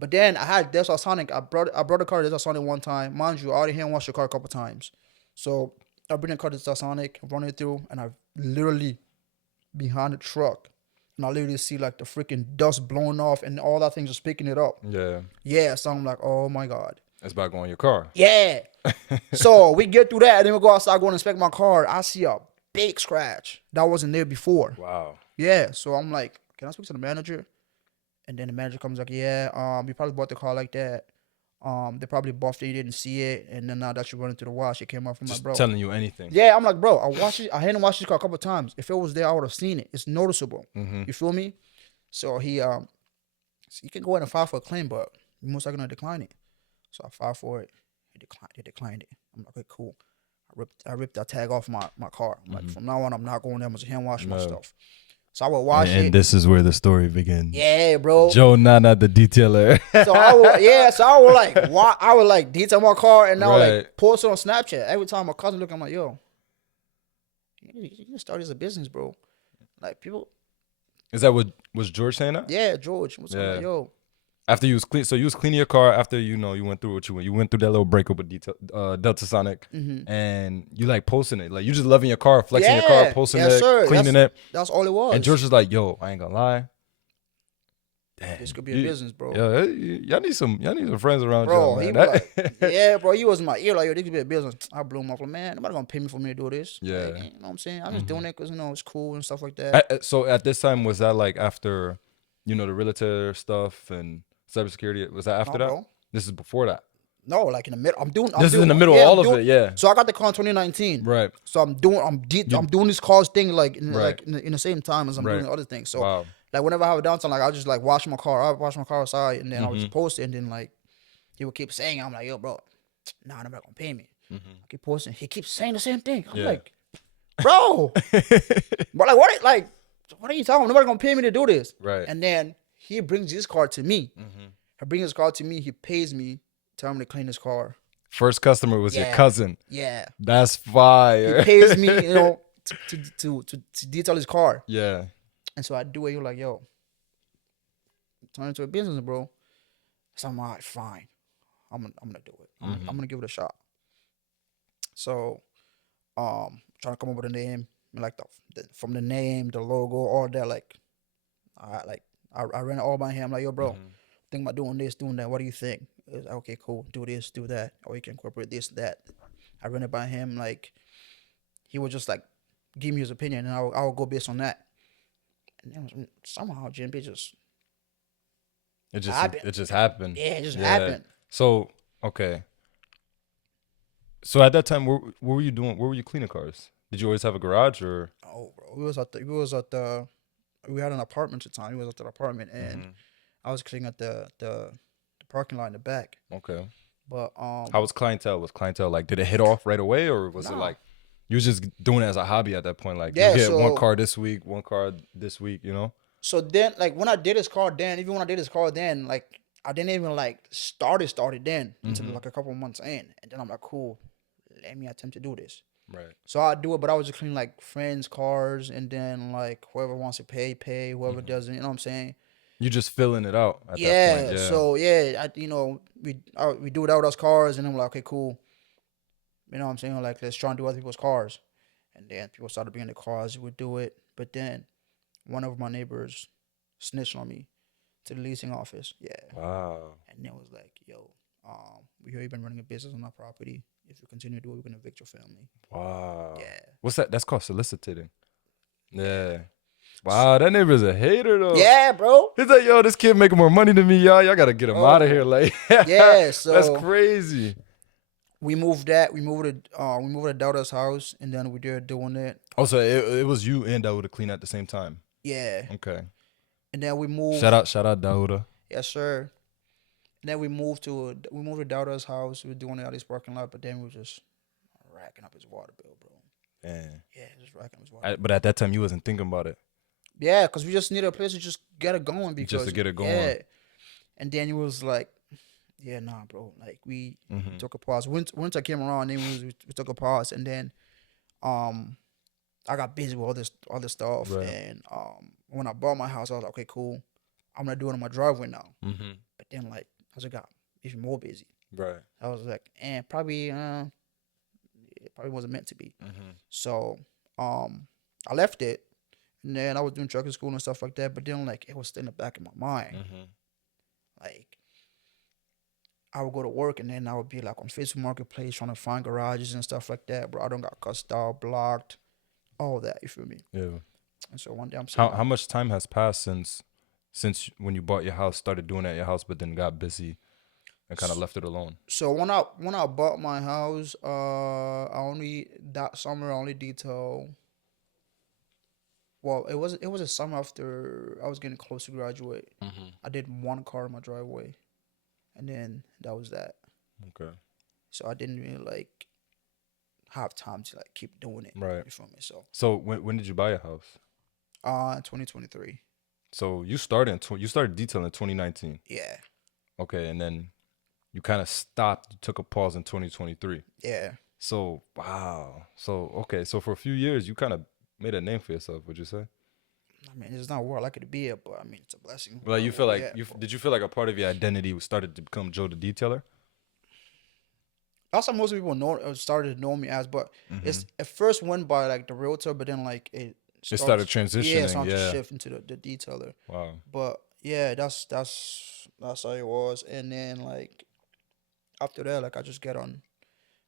but then I had Delta Sonic. I brought a car to Delta Sonic one time. Mind you, I already hand washed the car a couple times. So I bring the car to Delta Sonic, run it through, and I literally behind the truck, and I literally see like the freaking dust blowing off, and all that thing just picking it up. Yeah. Yeah, so I'm like, oh my god. It's about going your car. Yeah. So we get through that, and then we go outside, go and inspect my car. I see a big scratch that wasn't there before. Wow. Yeah, so I'm like, can I speak to the manager? And then the manager comes like, yeah, you probably bought the car like that. They probably buffed it, you didn't see it, and then now that you run into the wash, it came off from my Just bro. telling you anything. Yeah, I'm like, bro, I hadn't washed this car a couple times. If it was there, I would have seen it. It's noticeable. You feel me? So so you can go ahead and file for a claim, but you're most likely gonna decline it. So I filed for it. He declined it. I'm like, okay, cool. I ripped that tag off my car. I'm like, from now on, I'm not going there. I'm just hand wash my stuff. So I would wash it. And this is where the story begins. Yeah, bro. Joe Nana, the detailer. So I would like detail my car, and I would like post it on Snapchat. Every time my cousin look, I'm like, yo, you can start as a business, bro. Like people. Is that what was George saying that? Yeah, George. What's up, like, yo? After you was clean, so you was cleaning your car after you went through what you went. You went through that little breakup with Delta Sonic, and you like posting it, like you just loving your car, flexing your car, posting it, cleaning it. That's all it was. And George was like, "Yo, I ain't gonna lie, damn, this could be a business, bro." Yeah, y'all need some friends around bro, you, he man. was like, yeah, bro, he was in my ear like, yo, this could be a business. I blew him off like, man, nobody gonna pay me for me to do this. Yeah, like, you know what I'm saying? I'm just doing it because it's cool and stuff like that. So at this time, was that like after, the realtor stuff and cybersecurity? Was that after that? Bro. This is before that. No, like in the middle. This is in the middle of all of it, yeah. So I got the car in 2019. Right. So I'm doing this cars thing like in the same time as I'm doing the other thing. So wow. like whenever I have a downtime, like I'll just like wash my car. I'll wash my car outside, and then I'll just post it, and then like he would keep saying, I'm like, yo, bro, nah, nobody gonna pay me. I keep posting. He keeps saying the same thing. I'm like, bro, but like what are you talking about? Nobody gonna pay me to do this. Right. And then he brings his car to me. I bring his car to me. He pays me, tell him to clean his car. First customer was your cousin. Yeah. That's fire. He pays me, to detail his car. Yeah. And so I do it. You're like, yo, turn it into a business, bro. So I'm like, fine. I'm gonna do it. I'm gonna give it a shot. So, trying to come up with a name, like from the name, the logo, all that. Like, I ran it all by him. I'm like, yo, bro, think about doing this, doing that. What do you think? Like, okay, cool. Do this, do that. Or you can incorporate this, that. I ran it by him. Like, he would just like give me his opinion, and I would go based on that. And then somehow J&P just happened. It just happened. Yeah, it just happened. So okay. So at that time, what were you doing? Where were you cleaning cars? Did you always have a garage or? Oh, bro, we had an apartment at the time. We was at the apartment, and I was cleaning at the parking lot in the back. Okay. But how was clientele? Was clientele like, did it hit off right away, or was it like you was just doing it as a hobby at that point? Like, you get one car this week, one car this week, So then, like when I did his car, like I didn't even like started then until like a couple of months in, and then I'm like, cool, let me attempt to do this. Right. So I do it, but I was just cleaning like friends' cars, and then like whoever wants to pay, whoever doesn't, you know what I'm saying? You just filling it out at that point. Yeah. So we do it out with us cars, and then we're like, okay, cool. You know what I'm saying? Like, let's try and do other people's cars. And then people started bringing the cars. We would do it. But then one of my neighbors snitched on me to the leasing office. Yeah. Wow. And it was like, yo, we hear you've been running a business on our property. If you continue to do it, we're gonna evict your family. Wow. Yeah. What's that? That's called soliciting. Yeah. Wow, that neighbor's a hater though. Yeah, bro. He's like, yo, this kid making more money than me, y'all. Y'all gotta get him out of here. Like, Yeah, that's so crazy. we moved to Delta's house, and then we did doing it. Also, it was you and Dauda clean at the same time. Yeah. Okay. And then we moved. Shout out Dauda. Yes, sir. And then we moved to Delta's house. We were doing it out his parking lot, but then we were just racking up his water bill, bro. Yeah. Yeah, just racking up his water. But at that time, you wasn't thinking about it. Yeah, because we just needed a place to just get it going. Because, Just to get it going. Yeah. And then he was like, yeah, nah, bro. Like, we took a pause. Winter came around, and then we took a pause. And then I got busy with all this stuff. Right. And when I bought my house, I was like, okay, cool. I'm going to do it on my driveway now. Mm-hmm. But then, like, as I got even more busy, Right. I was like, probably it probably wasn't meant to be. Mm-hmm. So I left it. And then I was doing trucking school and stuff like that. But then, like, it was still in the back of my mind. Mm-hmm. Like, I would go to work and then I would be, like, on Facebook Marketplace trying to find garages and stuff like that. Bro, I don't got cussed out, blocked, all that. You feel me? Yeah. And so one day I'm sitting How much time has passed since when you bought your house, started doing it at your house, but then got busy and kind of left it alone? So when I bought my house, that summer I only detailed. Well, it was a summer after I was getting close to graduate. Mm-hmm. I did one car in my driveway, and then that was that. Okay. So I didn't really like have time to like keep doing it. Right. You feel me? So when did you buy a house? 2023. So you started detailing in 2019. Yeah. Okay, and then you kind of stopped, you took a pause in 2023. Yeah. So wow. So okay, so for a few years you kind of made a name for yourself, would you say? I mean, it's not where I like it to be at, but I mean, it's a blessing. Like you feel like Yeah. did you feel like a part of your identity started to become Joe the Detailer? That's what most people started to know me as, but it's at first went by like the realtor, but then like it started transitioning. Yeah, it started to shift into the detailer. Wow. But yeah, that's how it was. And then like after that, like I get on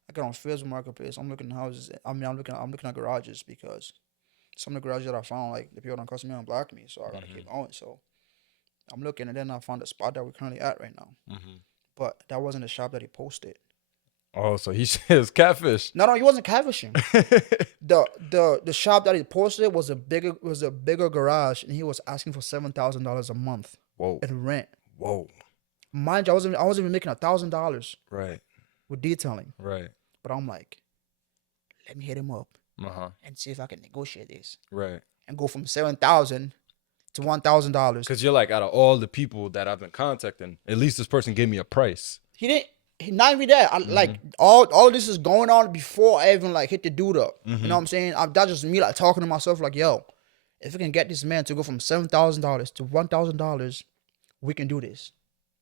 Facebook Marketplace. I'm looking at houses. I mean, I'm looking at garages because some of the garages that I found, like the people don't cuss me and block me, so I gotta keep going. So I'm looking, and then I found the spot that we're currently at right now. But that wasn't the shop that he posted. Oh, so he is catfish. No, he wasn't catfishing. The shop that he posted was a bigger garage, and he was asking for $7,000 a month. Whoa. In rent. Whoa. Mind you, I wasn't even making $1,000 Right. with detailing. Right. But I'm like, let me hit him up Uh-huh. and see if I can negotiate this Right. and go from $7,000 to $1,000. Because you're like, out of all the people that I've been contacting, at least this person gave me a price. He didn't. Not even that. Like all this is going on before I even like hit the dude up. You know what I'm saying? That's just me like talking to myself like, yo, if we can get this man to go from $7,000 to $1,000, we can do this.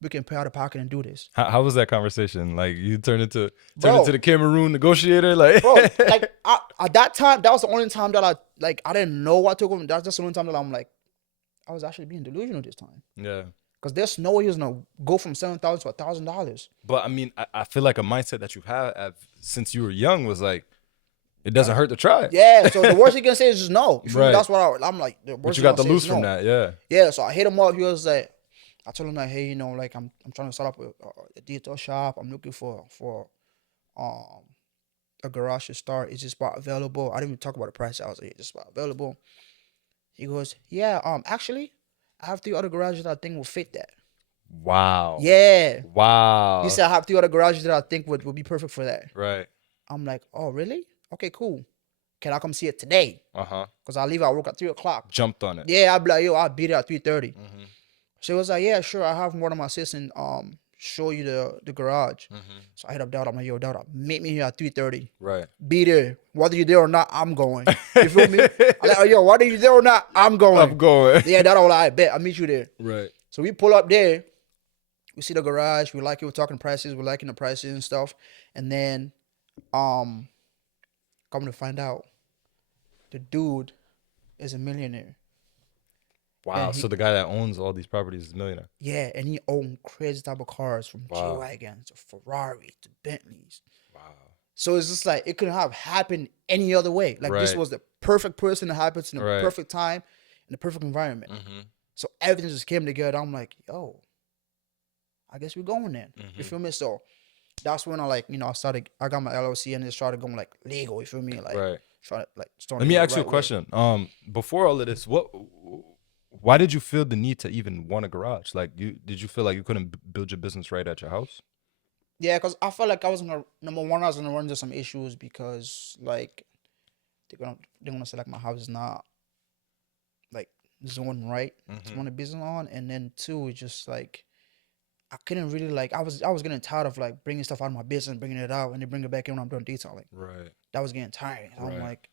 We can pay out of pocket and do this. How was that conversation? Like you turned into Bro. the Cameroon negotiator, like Bro, like at that time, that was the only time that I didn't know what took him. That's just the only time that I'm like, I was actually being delusional this time. Yeah. Because there's no way he was gonna go from $7,000 to $1,000. But I mean, I feel like a mindset that you have since you were young was like, it doesn't hurt to try. Yeah, so the worst he can say is just no. You feel me? Right. That's what I'm like. The worst But you he got the gonna say loose is from no. that, yeah. Yeah, so I hit him up. He was like, I told him like, hey, like I'm trying to start up a detail shop. I'm looking for a garage to start. Is this spot available? I didn't even talk about the price. I was like, is this spot available? He goes, yeah. Actually, I have 3 other garages that I think will fit that. Wow. Yeah. Wow. He said I have 3 other garages that I think would be perfect for that. Right. I'm like, oh really? Okay, cool. Can I come see it today? Because I leave at work at 3:00. Jumped on it. Yeah, I'll be like, yo, I'll be there at 3:30. So he was like, yeah, sure. I have one of my assistants show you the garage. So I hit up Dowd. I'm like, yo, Dowd, meet me here at 3:30. Right. Be there. Whether you're there or not, I'm going. You feel me? I'm like, oh, yo, whether you're there or not, I'm going. I'm going. Yeah, Dowd was like, I bet. I'll meet you there. Right. So we pull up there. We see the garage. We like it. We're talking prices. We're liking the prices and stuff. And then, come to find out, the dude is a millionaire. Wow. And So he, the guy that owns all these properties is a millionaire. yeah, and he owned crazy type of cars from G Wow. Wagons to Ferrari to Bentleys. Wow. So it's just like it couldn't have happened any other way. Like this Right. was the perfect person that happens in the Right. perfect time, in the perfect environment. Mm-hmm. So everything just came together. I'm like, yo, I guess we're going then. You Mm-hmm. feel me? So that's when I like, I started. I got my LLC and just started going like legal. You feel me? Like Right. try to like Let starting to me do it ask the you a right way. question. Before all of this, why did you feel the need to even want a garage? Like, did you feel like you couldn't build your business right at your house? Yeah, because I felt like I was gonna number one, I was gonna run into some issues because like they're gonna say like my house is not like zoned right to Mm-hmm. run a business on, and then two, it's just like I couldn't really like I was getting tired of like bringing stuff out of my business, bringing it out, and then bring it back in when I'm doing detailing. Right. That was getting tiring. So I'm Right. like,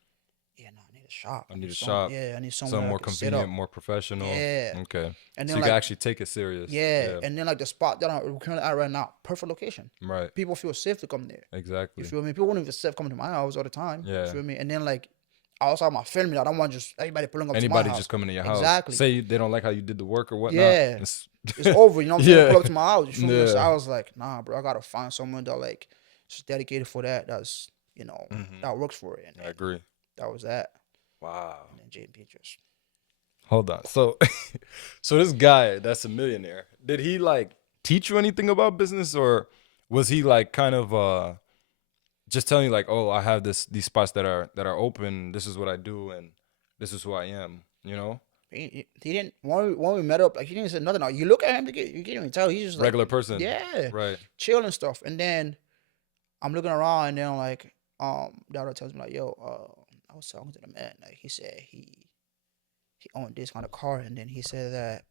yeah, no, I need a shop. I I need need a some. shop, Yeah, I need somewhere something I more can set convenient, up. more professional. Yeah, Okay. and So then you can like actually take it serious. yeah, Yeah. and then like the spot that I'm currently at right now, perfect location. Right. People feel safe to come there. You Exactly. feel me? People wouldn't even safe coming to my house all the time. You Yeah. feel me? And then like I also have my family. I don't want just everybody pulling up to my Anybody house. just coming to your house, Exactly. say they don't like how you did the work or whatnot. Yeah. It's It's over. You know what I'm saying? yeah. Pull up to my house. You feel me? So Yeah. I was like, nah, bro, I gotta find someone that like just dedicated for that. That's Hmm. that works for it. And I agree. that was that. Wow. And then J&P just Hold on. So, so this guy that's a millionaire, did he like teach you anything about business, or was he like kind of just telling you like, oh, I have these spots that are open. This is what I do, and this is who I am. You know, he didn't when we met up like he didn't say nothing. Now you look at him, you can't even tell. He's just like regular person. yeah, Right. chill and stuff. And then I'm looking around and then like daughter tells me like yo I was talking to the man like he said he owned this kind of car and then he said that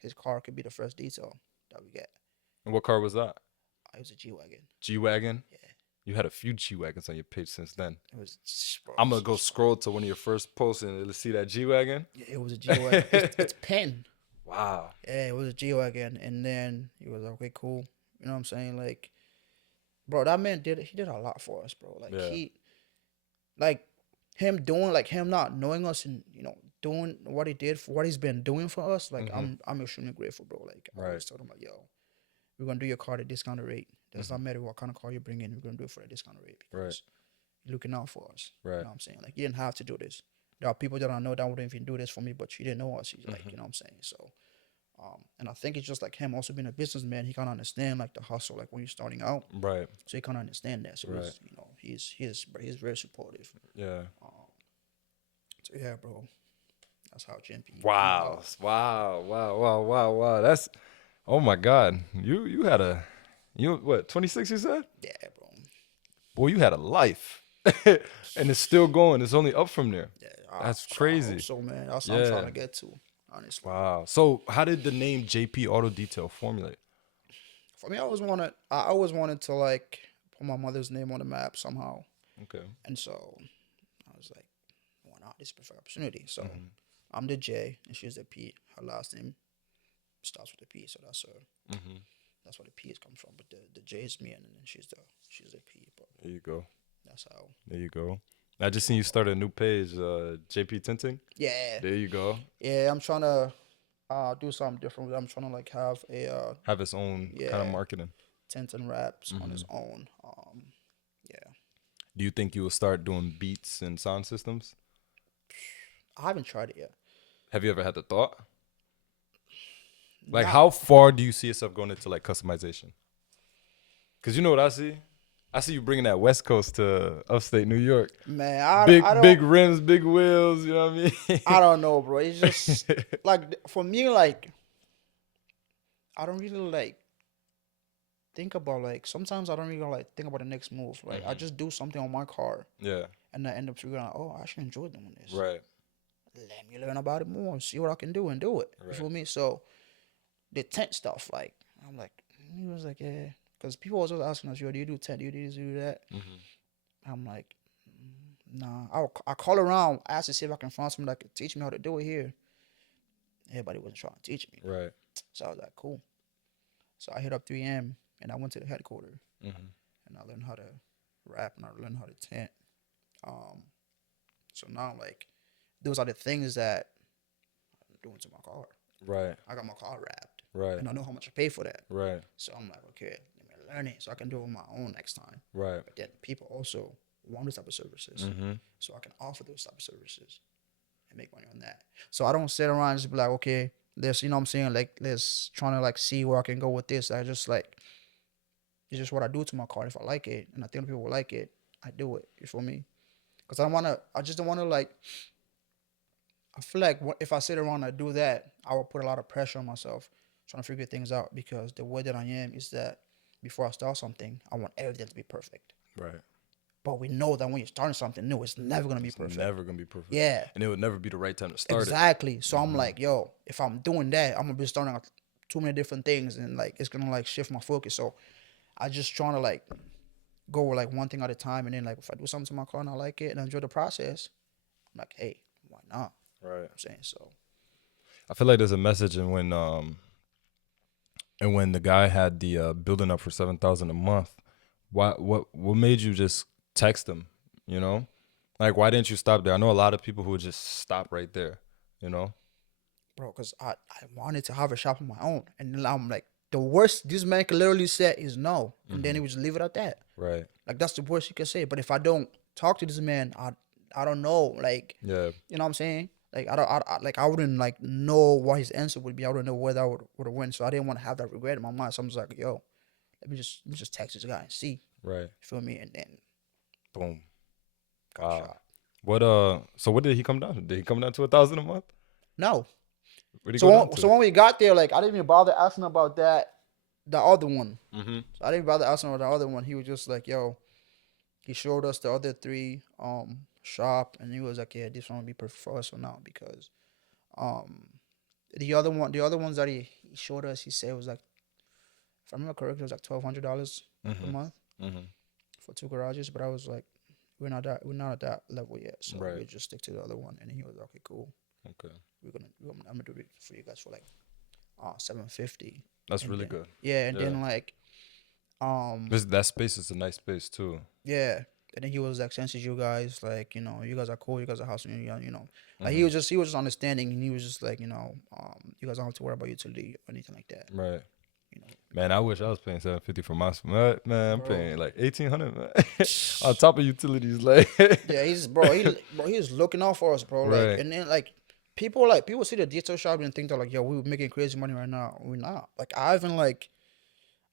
his car could be the first detail that we get. And what car was that? It was a G wagon. G wagon. Yeah, You had a few G wagons on your page since then. it was bro, I'm gonna go scroll to one of your first posts and let's see that G wagon. yeah, it was a G wagon. It's pen. Wow. Yeah, it was a G wagon, and then he was like, okay, cool. You know what I'm saying? Like, bro, that man did a lot for us, bro. Like Yeah. like him doing like him not knowing us and doing what he did for what he's been doing for us. Like I'm extremely grateful, bro. Like I Right. always told him like, yo, we're gonna do your car at a discounted rate. Does not Mhm. matter what kind of car you bring in, we're gonna do it for a discounted rate because Right. you're looking out for us. You Right. know what I'm saying? Like you didn't have to do this. There are people that I know that wouldn't even do this for me, but you didn't know us. He's like, you know what I'm saying? So and I think it's just like him also being a businessman, he kind of understand like the hustle, like when you're starting out. Right. So he kind of understand that. So Right. he's very supportive. Yeah. So yeah, bro, that's how J&P came Wow. about. Wow. Wow. Wow. Wow. Wow. That's oh my God. You had a what 26 you said? Yeah, bro. Boy, you had a life. And it's still going. It's only up from there. Yeah, That's I crazy. hope so, man. That's what I'm Yeah. trying to get to, honestly. Wow. So how did the name JP Auto Detail formulate? For me, I always wanted to like put my mother's name on the map somehow, Okay. and so I was like, why not? This is a perfect opportunity. So Mhm. I'm the J and she's the P. Her last name starts with a P, so that's her. Mhm. That's where the P comes from. But the J is me, and then she's the P. But There you go. that's how. There you go. I just seen you start a new page, JP Tinting. Yeah, There you go. yeah. I'm trying to do something different. I'm trying to like have a Have its own kind of yeah marketing. tint and wraps on his Mhm. own. Yeah. Do you think you will start doing beats and sound systems? I haven't tried it yet. Have you ever had the thought? Like, Not how far do you see yourself going into like customization? Because you know what I see? I see you bringing that West Coast to upstate New York. man. Big, I don't big rims, big wheels. You know what I mean? I don't know, bro. It's just like for me, like I don't really like think about like sometimes I don't really like think about the next move. Like I just do something on my car Yeah. and I end up figuring out, oh, I actually enjoy doing this. Right. Let me learn about it more and see what I can do and do it. You Right. feel me? So the tent stuff, like I'm like, he was like, yeah, because people was always asking us, yo, do you do tent? Do you do this? Do you do that? I'm like, nah. I call around, ask to see if I can find someone that could teach me how to do it here. Everybody wasn't trying to teach me, Right. so I was like, cool. So I hit up 3M and I went to the headquarters Mhm. and I learned how to rap and I learned how to tent. So now like those are the things that I'm doing to my car. Right. I got my car wrapped, Right. and I know how much I pay for that. Right. So I'm like, okay, let me learn it so I can do it on my own next time. Right. But then people also want those type of services, Mm-hmm. so I can offer those type of services and make money on that. So I don't sit around and just be like, okay, let's, you know what I'm saying, like let's trying to like see where I can go with this. I just like it's just what I do to my car. If I like it and I think people will like it, I do it. You feel me? Because I don't wanna. I just don't wanna like. I feel like if I sit around and do that, I will put a lot of pressure on myself trying to figure things out. Because the way that I am is that before I start something, I want everything to be perfect. Right. But we know that when you're starting something new, it's never gonna be It's perfect. never gonna be perfect. Yeah, And it would never be the right time to start exactly. So I'm like, yo, if I'm doing that, I'm gonna be starting like too many different things, and like it's gonna like shift my focus. So I just trying to like go with like one thing at a time, and then like if I do something to my car and I like it and I enjoy the process, I'm like, hey, why not? it. Right. I'm saying so. I feel like there's a message in when the guy had the building up for 7,000 a month. What made you just text him? You know, like why didn't you stop there? I know a lot of people who would just stop right there. You know. Bro, because I wanted to have a shop on my own. And then I'm like, the worst this man could literally say is no. And then he would just leave it at that. Right. Like, that's the worst he could say. But if I don't talk to this man, I don't know. Like, Yeah. you know what I'm saying? Like, I wouldn't, like, know what his answer would be. I wouldn't know whether I would have won. So I didn't want to have that regret in my mind. So I'm just like, yo, let me just text this guy and see. Right. You feel me? And then Boom. got Wow. shot. What So what did he come down to? Did he come down to 1,000 a month? No. What did he So go down when, to? so when we got there, like, I didn't even bother asking about that, the other one. Mm-hmm. So I didn't bother asking about the other one. He was just like, yo, he showed us the other three shop, and he was like, yeah, this one will be perfect for us for now. Because um the other ones that he showed us, he said it was like, if I remember correctly, it was like $1,200 per Mm-hmm. month Mm-hmm. for two garages. But I was like, we're not at that level yet, so Right. we just stick to the other one. And he was like, okay, cool. Okay. I'm gonna do it for you guys for like 750. That's And really then, good. yeah, and Yeah. then like That space is a nice space too. yeah. And then he was like, since you guys, like, you guys are cool, you guys are hustling, like Mm-hmm. he was just understanding, and he was just like, you guys don't have to worry about utility or anything like that, Right. you know. Man, I wish I was paying 750 for my man. I'm Bro. paying like 1,800 man. On top of utilities, like Yeah, he's looking out for us, bro. Like, right. and then like people see the detail shop and think they're like, yo, we're making crazy money right now. We're not. Like, I haven't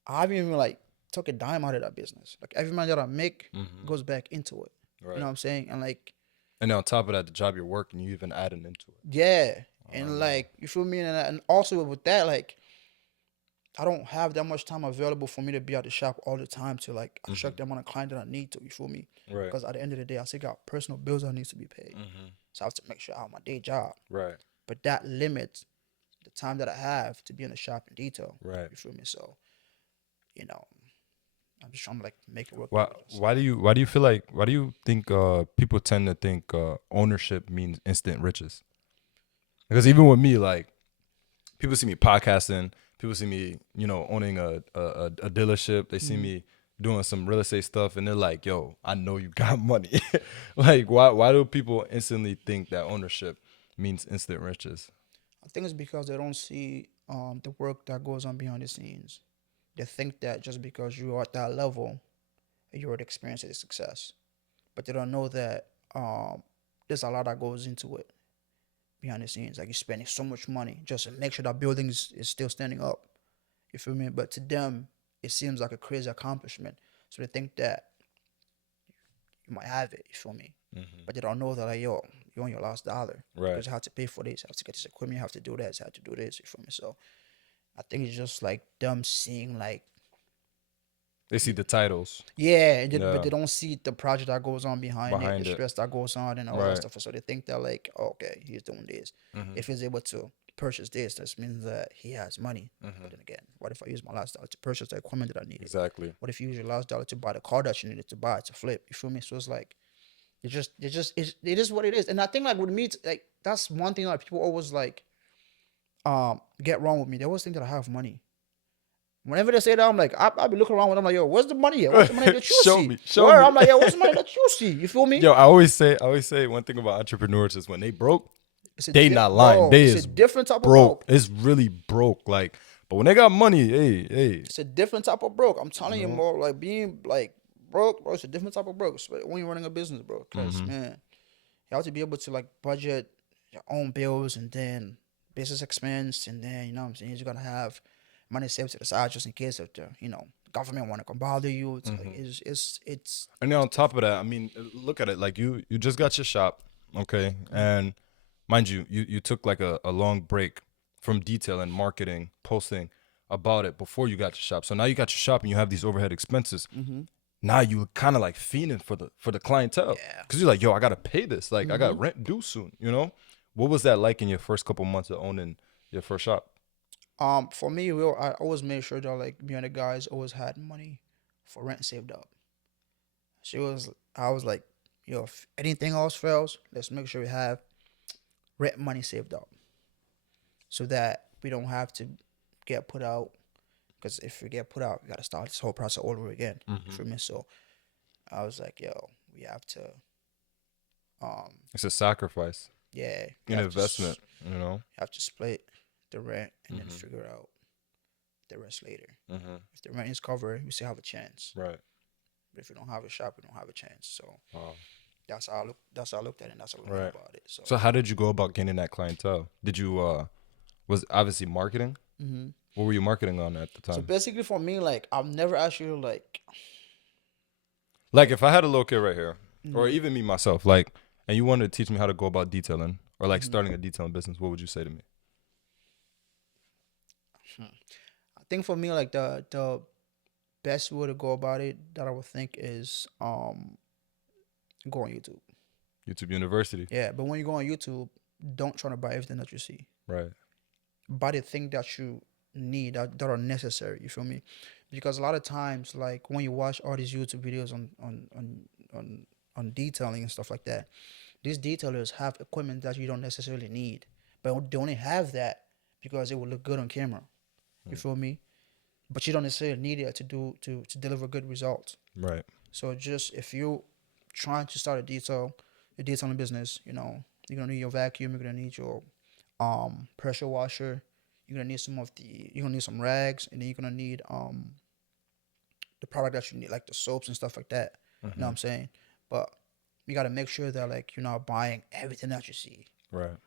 even like took a dime out of that business. Like, every money that I make Mm-hmm. goes back into it. You Right. know what I'm saying? And like, And on top of that, the job you're working, you even adding into it. yeah, I and know. like, you feel me? And also with that, like, I don't have that much time available for me to be at the shop all the time to like check the amount of client that I need to. You feel me? Right. Because at the end of the day, I still got personal bills that needs to be paid. Mm-hmm. So I have to make sure I have my day job. Right. But that limits the time that I have to be in the shop in detail. Right. You feel me? So, you know, I'm just trying to like make it work. Why do you think people tend to think ownership means instant riches? Because even with me, like people see me podcasting, people see me, owning a dealership. They see me doing some real estate stuff, and they're like, "Yo, I know you got money." Like, why do people instantly think that ownership means instant riches? I think it's because they don't see the work that goes on behind the scenes. They think that just because you're at that level, you're already experiencing success. But they don't know that there's a lot that goes into it behind the scenes. Like, you're spending so much money just to make sure that building is still standing up. You feel me? But to them, it seems like a crazy accomplishment. So they think that you might have it. You feel me? But they don't know that, like, yo, you're on your last dollar. Right. Because you have to pay for this, you have to get this equipment, you have to do this, you have to do this. You feel me? So I think it's just like them seeing like, They see the titles yeah, but Yeah. they don't see the project that goes on behind it, behind the it. stress that goes on, and all that Right. stuff. So they think that, like, oh, okay, he's doing this. If he's able to purchase this, that means that he has money. But then again, what if I use my last dollar to purchase the equipment that I needed? Exactly. What if you use your last dollar to buy the car that you needed to buy to flip? You feel me? So it's like, it is what it is. And I think like with me, like, that's one thing that people always like get wrong with me. They always think that I have money. Whenever they say that, I'm like, I be looking around with them like, yo, where's the money here? Where's the money that you Show see? me, show Where? me. I'm like, yo, where's the money that you see? You feel me? Yo, I always say one thing about entrepreneurs is when they broke, It's a they not lying. bro. They It's a is different type of broke. broke. It's really broke. Like, but when they got money, hey, It's a different type of broke. I'm you telling you, know. more like being like broke, bro. It's a different type of broke especially when you're running a business, bro. Because Mm-hmm. man, you have to be able to like budget your own bills and then business expense, and then you know what I'm saying. You're gonna have money saved to the side just in case if the government want to come bother you. It's like Mm-hmm. it's And then it's on top different. of that, I mean, look at it. Like you just got your shop, okay, Mhm. and mind you, you took like a long break from detail and marketing, posting about it before you got your shop. So now you got your shop and you have these overhead expenses. Mhm. Now you kind of like fiending for the clientele Yeah. because you're like, yo, I gotta pay this. Like I got Mhm. rent due soon. You know, what was that like in your first couple months of owning your first shop? For me, I always made sure that like me and the guys always had money for rent saved up. I was like, yo, if anything else fails, let's make sure we have rent money saved up so that we don't have to get put out. Because if we get put out, we got to start this whole process all over again. You Mm-hmm. feel me? So I was like, yo, we have to, um, It's a sacrifice, yeah, an investment. You know. have to split the rent and then Mm-hmm. figure out the rest later. Mm-hmm. If the rent is covered, we still have a chance. Right. But if we don't have a shop, we don't have a chance. So Wow. that's how I look. That's how I looked at it. And that's how we went Right. about it. So. So how did you go about getting that clientele? Did you was obviously marketing? hmm What were you marketing on at the So time? basically, for me, like I've never actually like. Like if I had a little kid right here, or hmm even me myself, like, and you wanted to teach me how to go about detailing or like hmm starting a detailing business, what would you say to me? I think for me, like the best way to go about it that I would think is go on YouTube. YouTube University. Yeah, but when you go on YouTube, don't try to buy everything that you see. Right. Buy the thing that you need that are necessary. You feel me? Because a lot of times, like when you watch all these YouTube videos on on detailing and stuff like that, these detailers have equipment that you don't necessarily need, but they only have that because it will look good on camera. You Mm. feel me? But you don't necessarily need it to to deliver good results. Right. So just if you trying to start a detailing business, you're gonna need your vacuum, you're gonna need your pressure washer, you're gonna need some rags, and then you're gonna need the product that you need, like the soaps and stuff like that. You know what Mm-hmm. I'm saying? But you gotta make sure that like you're not buying everything that you see. Right.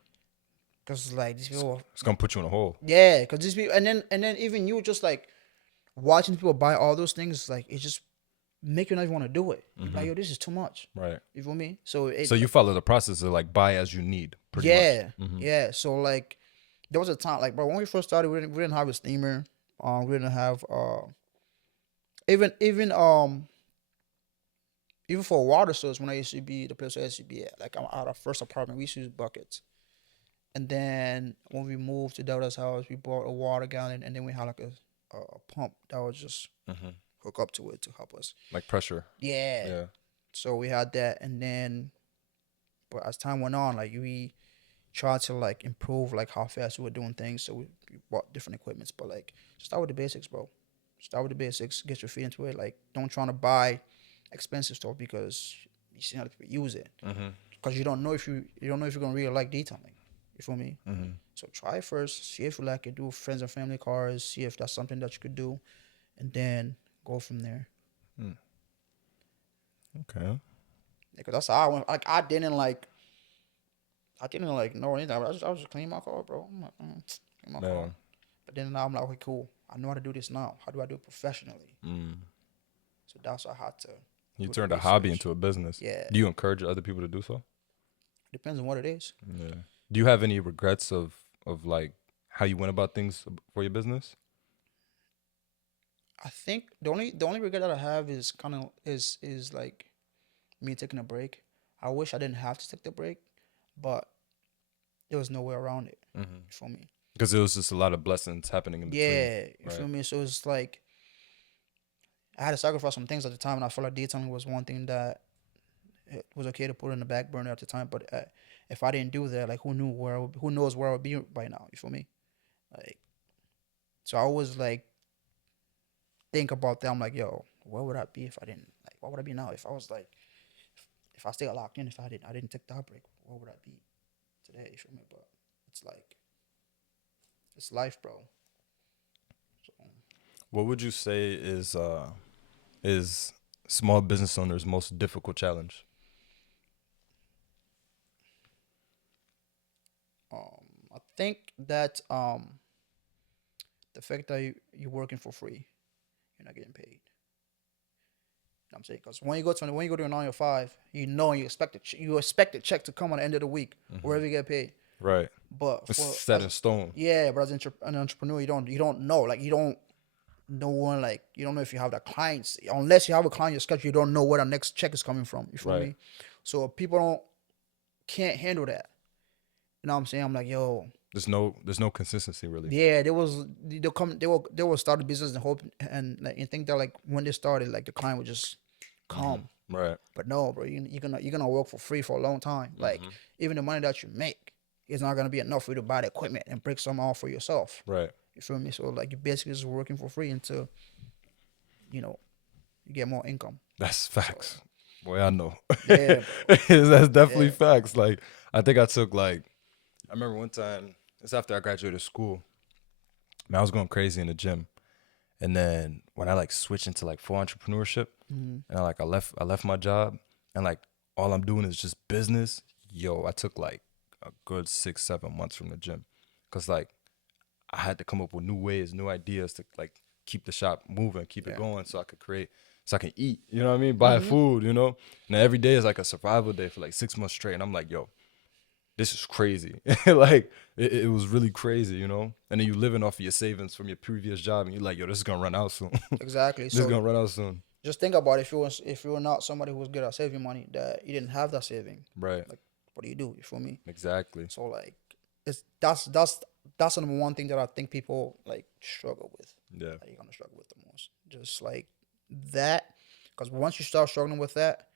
Cause like these people, It's gonna put you in a hole. yeah. Cause these people, and then even you just like watching people buy all those things, like it just make you not even want to do it. You're Mm-hmm. like, yo, this is too much. Right. You feel me? So So it, you follow the process of like buy as you need, pretty much. yeah, Mm-hmm. yeah. So like, there was a time, like, bro, when we first started, we didn't have a steamer. We didn't have even even even for water source. When I used to be the place I used to be at, like our first apartment, we used to use buckets. And then when we moved to Delta's house, we bought a water gallon, and then we had like a pump that was just Mm-hmm. hook up to it to help us. Like pressure. Yeah. Yeah. So we had that, and then, but as time went on, like we tried to like improve like how fast we were doing things. So we bought different equipments, but like start with the basics, bro. Start with the basics. Get your feet into it. Like don't try to buy expensive stuff because you see how people use it. Mm-hmm. Because you don't know if you're gonna really like detailing. You feel me? Mm-hmm. So try it first. See if you like it. Do friends and family cars. See if that's something that you could do, and then go from there. Mm. Okay. Because that's how I went. Like I didn't like know anything. I was just cleaning my car, bro. I'm like, clean my Yeah. car. But then now I'm like, okay, cool. I know how to do this now. How do I do it professionally? Mm. So that's why I had to You do the turned a hobby research. into a business. Yeah, Do you encourage other people to do so? depends on what it is. Yeah. Do you have any regrets of like how you went about things for your business? I think the only regret that I have is kind of is like me taking a break. I wish I didn't have to take the break, but there was no way around it. Mm-hmm. You feel me? Because it was just a lot of blessings happening in between. Yeah, you Right. feel me? So it's like I had to sacrifice some things at the time, and I felt like detailing was one thing that it was okay to put in the back burner at the time. But if I didn't do that, like who knows where I would be by now? You feel me? Like so, I was like think about that. I'm like, yo, where would I be if I didn't like? What would I be now if I was like, if I stayed locked in? If I didn't take that break, where would I be today? You feel me? But it's like it's life, bro. So, What would you say is small business owners' most difficult challenge? I think that the fact that you're working for free, you're not getting paid. You know what I'm saying? Because when you go to a 9 to 5, you know you expect you expect the check to come on the end of the week, wherever you get paid. Right. But It's for set in stone. yeah, but as an entrepreneur, you don't know, like you don't know when, like you don't know if you have the clients unless you have a client in your schedule. You don't know where the next check is coming from. You feel Right. me? So people don't can't handle that. You know what I'm saying? I'm like, yo, There's no consistency really. yeah, they will start a business and hope and think that like when they started, like the client would just come. Right. But no, bro, you're gonna work for free for a long time. Like even the money that you make is not gonna be enough for you to buy the equipment and break some off for yourself. Right. You feel me? So like you basically just working for free until you know you get more income. That's facts. Boy, I know. Yeah, bro. That's definitely Yeah. facts. Like I think I took like I remember one time, it's after I graduated school, man, I was going crazy in the gym. And then when I like switched into like full entrepreneurship and I left my job and like all I'm doing is just business, yo, I took like a good 6, 7 months from the gym. Cause like I had to come up with new ways, new ideas to like keep the shop moving, keep it Yeah. going so I could create, so I can eat, you know what I mean? Buy food, you know? And every day is like a survival day for like 6 months straight. And I'm like, yo, this is crazy. Like it was really crazy, you know? And then you living off of your savings from your previous job and you're like, yo, this is gonna run out soon. Exactly. This is So gonna run out soon. just think about if you were not somebody who was good at saving money, that you didn't have that saving. Right. Like, what do you do? You feel me? Exactly. So like, it's that's the number one thing that I think people like struggle with. Yeah. That you're gonna struggle with the most. Just like that, because once you start struggling with that,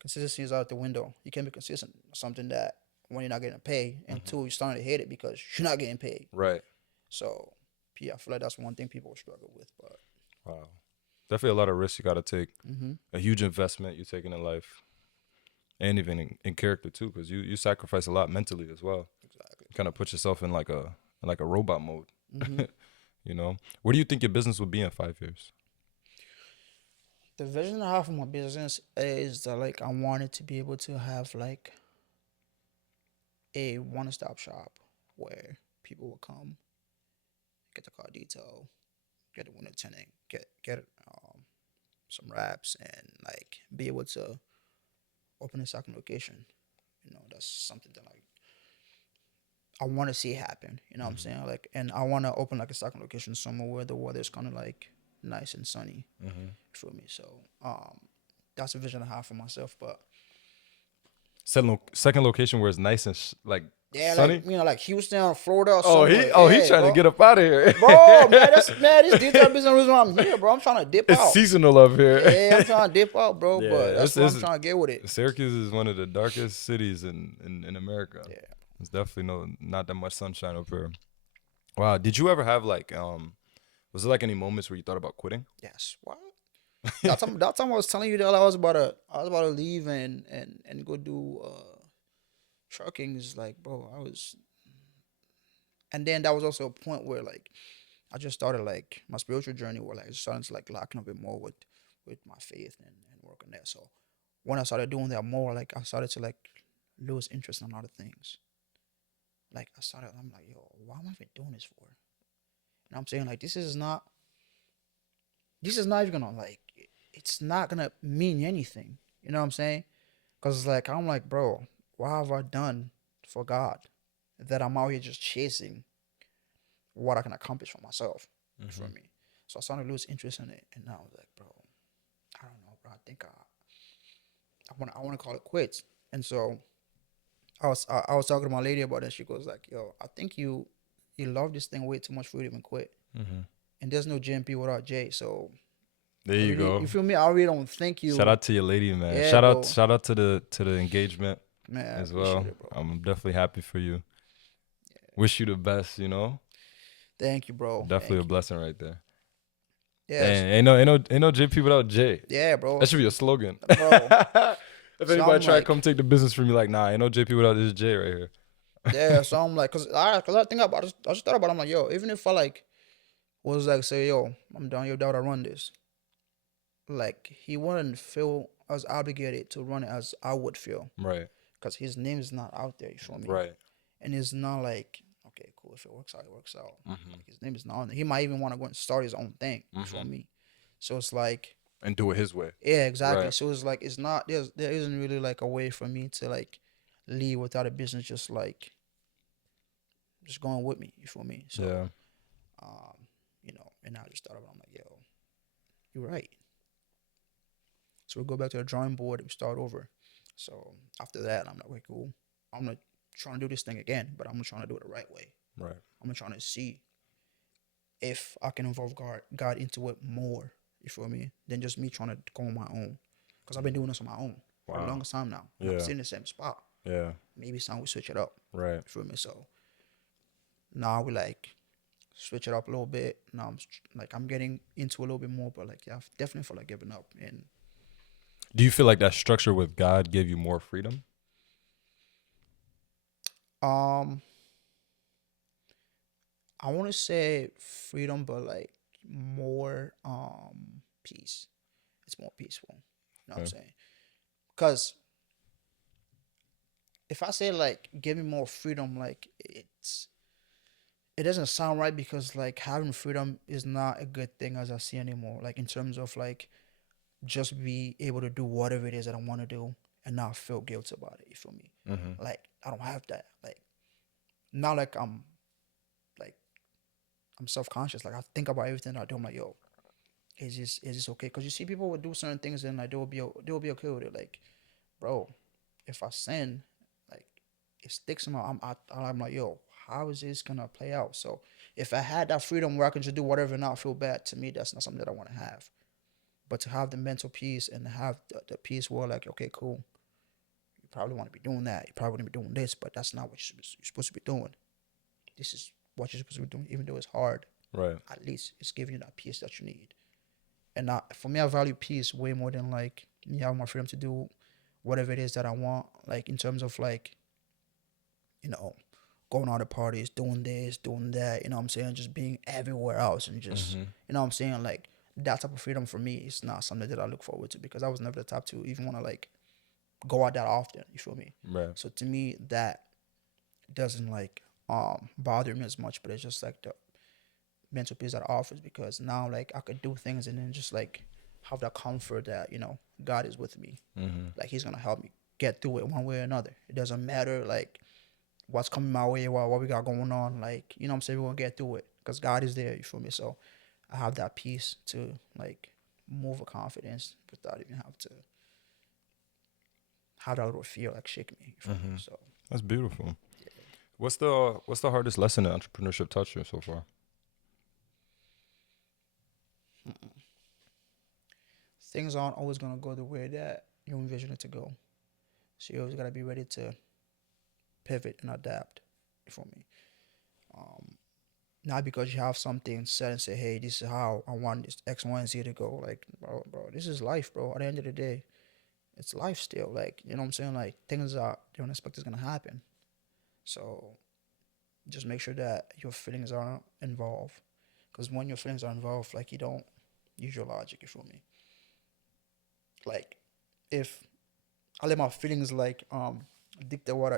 consistency is out the window. You can't be consistent. Something that when you're not getting paid, and two, you're starting to hate it because you're not getting paid. Right. So yeah, I feel like that's one thing people struggle with. But Wow. Definitely a lot of risks you gotta take. A huge investment you're taking in life. And even in character too, because you sacrifice a lot mentally as well. exactly. You kind of put yourself in like a robot mode. You know? Where do you think your business would be in 5 years? The vision I have for my business is that like I wanted to be able to have like a one-stop shop where people will come, get the car detail, get a window tinting, get some wraps, and like be able to open a second location. You know, that's something that like I want to see happen. You know what I'm saying? Like, and I want to open like a second location somewhere where the weather's kind of like nice and sunny. You feel me? So, that's a vision I have for myself. But Second location where it's nice and like yeah, sunny. like like Houston, Florida, or Oh, somewhere. he Yeah, trying bro. to get up out of here. Bro, man, this detail business is the reason why I'm here, bro. I'm trying to dip It's out. seasonal up here. Yeah, I'm trying to dip out, bro. Yeah, But that's what it's- I'm trying to get with it. Syracuse is one of the darkest cities in America. Yeah. There's definitely not that much sunshine up here. Wow. Did you ever have like was there like any moments where you thought about quitting? Yes. What? That time I was telling you that I was about to leave and go do trucking. Is like, bro, I was, and then that was also a point where like I just started like my spiritual journey, where like I started to like locking a bit more with my faith and working there. So when I started doing that more, like I started to like lose interest in a lot of things. Like I'm like, yo, why am I even doing this for? And I'm saying like this is not even gonna like it's not gonna mean anything. You know what I'm saying? Cause like I'm like, bro, what have I done for God that I'm out here just chasing what I can accomplish for myself? For me. So I started to lose interest in it, and I was like, bro, I don't know, bro. I think I want to call it quits. And so I was talking to my lady about it. She goes like, yo, I think you love this thing way too much for you to even quit. And there's no J&P without J. So There you go. you feel me? I really don't think you. Shout out to your lady, man. Yeah, shout bro. out to the engagement Man, I as appreciate well. it, bro. I'm definitely happy for you. Wish you the best, you know? Thank you, bro. Definitely Thank a blessing right there. Yes. Dang, ain't no JP without J. Yeah, bro. That should be a slogan. Bro. If So anybody I'm try to like, come take the business from me, like, nah, ain't no JP without this J right here. yeah. So I'm like, cause I think about it. I just thought about it. I'm like, yo, even if I like was like, say, yo, I'm down your daughter run this. Like, he wouldn't feel as obligated to run it as I would feel. Right, Cause his name is not out there. You feel me? right. And it's not like, okay, cool. If it works out, it works out. Mm-hmm. Like, his name is not on there. He might even want to go and start his own thing. You feel Mm-hmm. me? So it's like, And do it his way. yeah, exactly. Right. So it's like it's not there isn't really like a way for me to like leave without a business just like just going with me. You feel me? So Yeah. um, and I just thought about it, I'm like, yo, you're right. So we go back to the drawing board and we start over. So after that, I'm like, okay, cool. I'm not trying to do this thing again, but I'm trying to do it the right way. Right. I'm trying to see if I can involve God into it more. You feel me? Than just me trying to go on my own. Because I've been doing this on my own for the Wow. longest time now. And I'm Yeah. sitting in the same spot. Yeah. Maybe it's time we switch it up. Right. You feel me? So now we like switch it up a little bit. Now I'm getting into a little bit more, but like, yeah, I definitely feel like giving up. And Do you feel like that structure with God gave you more freedom? um, I want to say freedom, but like more peace. It's more peaceful. You know what I'm Okay. saying? Because if I say like give me more freedom, like it doesn't sound right because like having freedom is not a good thing as I see anymore. Like in terms of like just be able to do whatever it is that I want to do and not feel guilty about it. You feel me? Mm-hmm. Like I don't have that. Like not like I'm self conscious. Like I think about everything I do. I'm like, yo, is this okay? Because you see people would do certain things and like they will be okay with it. Like, bro, if I sin, like it sticks in my I'm like, yo, how is this gonna play out? So if I had that freedom where I can just do whatever and not feel bad, to me that's not something that I want to have. But to have the mental peace and have the peace where like, okay, cool, you probably want to be doing that, you probably want to be doing this, but that's not what you're supposed to be doing. This is what you're supposed to be doing, even though it's hard. Right. At least it's giving you that peace that you need. And for me, I value peace way more than like me having my freedom to do whatever it is that I want. Like in terms of like, you know, going out to parties, doing this, doing that. You know what I'm saying? Just being everywhere else and just, Mm-hmm. you know what I'm saying? Like that type of freedom for me is not something that I look forward to because I was never the type to even want to like go out that often. You feel me? Right. So to me, that doesn't like bother me as much, but it's just like the mental peace that it offers because now like I could do things and then just like have that comfort that God is with me. Mm-hmm. Like He's gonna help me get through it one way or another. It doesn't matter like what's coming my way, what we got going on. Like what I'm saying, we're gonna get through it because God is there. You feel me? So I have that peace to like move with confidence without even have to have that little fear like shake me. You feel Mm-hmm. me? So That's beautiful. yeah. What's the hardest lesson in entrepreneurship taught you so far? Things aren't always gonna go the way that you envision it to go. So you always gotta be ready to pivot and adapt. You feel me? Um, Not because you have something set and say, "Hey, this is how I want this X, Y, and Z to go." Like, bro, this is life, bro. At the end of the day, it's life still. Like, you know what I'm saying? Like, things are you don't expect is gonna happen. So just make sure that your feelings are involved. Because when your feelings are involved, like you don't use your logic. You feel me? Like, if I let my feelings like dictate what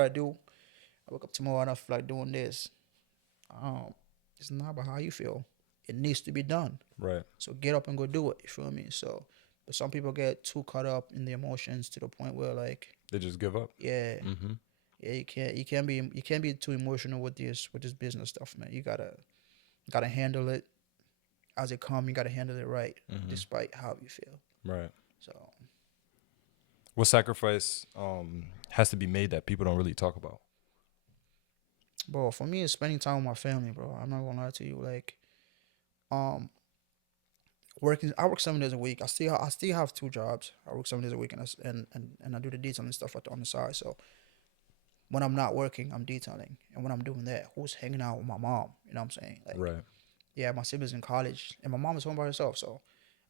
I do, I wake up tomorrow and I feel like doing this. Um, it's not about how you feel. It needs to be done. Right. So get up and go do it. You feel me? So, but some people get too caught up in the emotions to the point where like, They just give up. yeah, Mm-hmm. yeah, you can't be too emotional with this business stuff, man. You gotta handle it as it come. You gotta handle it right, Mm-hmm. despite how you feel. Right. So, What sacrifice has to be made that people don't really talk about? bro, for me, it's spending time with my family, bro. I'm not gonna lie to you. Like, um, I work 7 days a week. I still have two jobs. I work 7 days a week, and I do the detailing stuff on the side. So when I'm not working, I'm detailing, and when I'm doing that, who's hanging out with my mom? You know what I'm saying? Like Right. Yeah, my siblings in college, and my mom is home by herself, so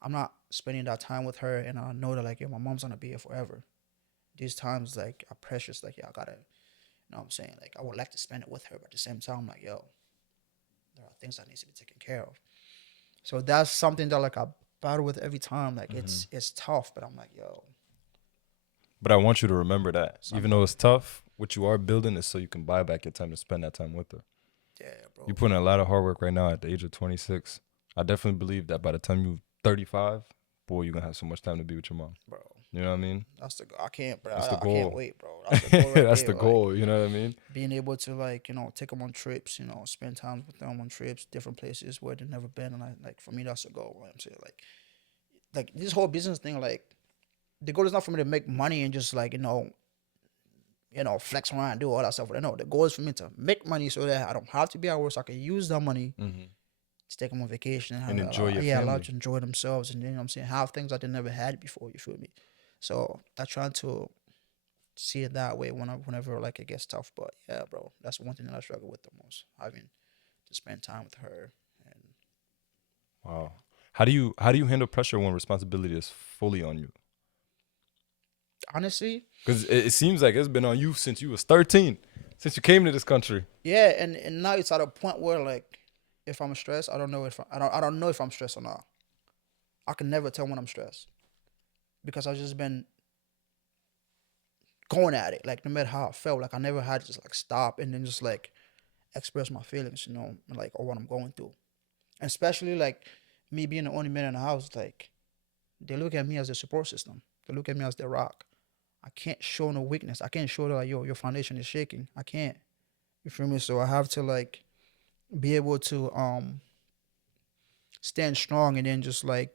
I'm not spending that time with her, and I know that like, my mom's gonna be here forever. These times like are precious. Like, I gotta, know what I'm saying? Like, I would like to spend it with her, but at the same time, I'm like, yo, there are things that needs to be taken care of. So that's something that like I battle with every time. Like, it's tough, but I'm like, yo, But I want you to remember that even some though it's tough, what you are building is so you can buy back your time to spend that time with her. yeah, bro. You put in a lot of hard work right now at the age of 26. I definitely believe that by the time you're 35, boy, you're gonna have so much time to be with your mom. Bro, You know what I mean? that's the I can't, bro. That's the I can't goal. wait, bro. That's the goal right That's there. the Like, goal. You know what I mean? being able to like, take them on trips, spend time with them on trips, different places where they've never been, and I like, for me that's the goal. What I'm saying, like this whole business thing, like the goal is not for me to make money and just like, flex around and do all that stuff. But no, the goal is for me to make money so that I don't have to be at work, so I can use that money Mm-hmm. to take them on vacation and And have enjoy your yeah, allow family. to enjoy themselves, and then, you know what I'm saying, have things that they never had before. You feel me? So I try to see it that way whenever like it gets tough. But yeah, bro, that's one thing that I struggle with the most, having to spend time with her. And Wow. How do you handle pressure when responsibility is fully on you? honestly, Because it seems like it's been on you since you was 13, since you came to this country. yeah, and now it's at a point where like, if I'm stressed, I don't know if I don't know if I'm stressed or not. I can never tell when I'm stressed because I've just been going at it. Like, no matter how I felt, like I never had to just like stop and then just like express my feelings, like, or what I'm going through. And especially like me being the only man in the house, like they look at me as a support system. They look at me as their rock. I can't show no weakness. I can't show that like, yo, your foundation is shaking. I can't. You feel me? So I have to like be able to stand strong, and then just like,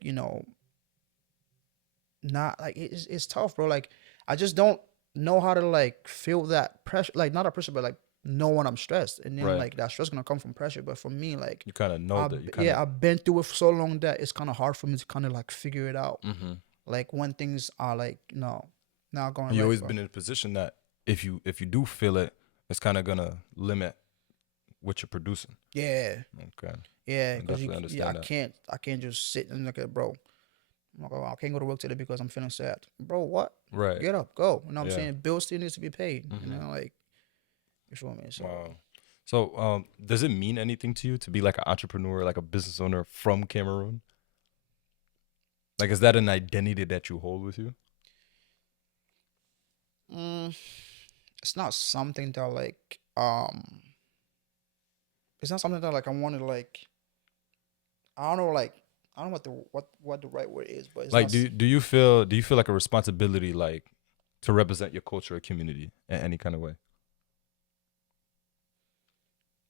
not like it's tough, bro. Like, I just don't know how to like feel that pressure, like not a pressure, but like know when I'm stressed, and then Right. like that stress gonna come from pressure. But for me, like, You kind of know that. You kind of. yeah, I've been through it for so long that it's kind of hard for me to kind of like figure it out. Mm-hmm. Like when things are like, no, not going You right, always bro. been in a position that if you do feel it, it's kind of gonna limit what you're producing. Yeah, Okay. yeah, I because definitely I understand that. can't just sit and look at, bro. I'm like, oh, I can't go to work today because I'm feeling sad, bro. What? Right. Get up, go. You know what I'm Yeah. saying? Bills still needs to be paid. Mm-hmm. Like, you feel me? So Wow. So, does it mean anything to you to be like an entrepreneur, like a business owner from Cameroon? Like, is that an identity that you hold with you? mm, it's not something that like it's not something that like I want to like, I don't know, like I don't know what the right word is, but it's not. Like, do you feel like a responsibility, like, to represent your culture or community in any kind of way?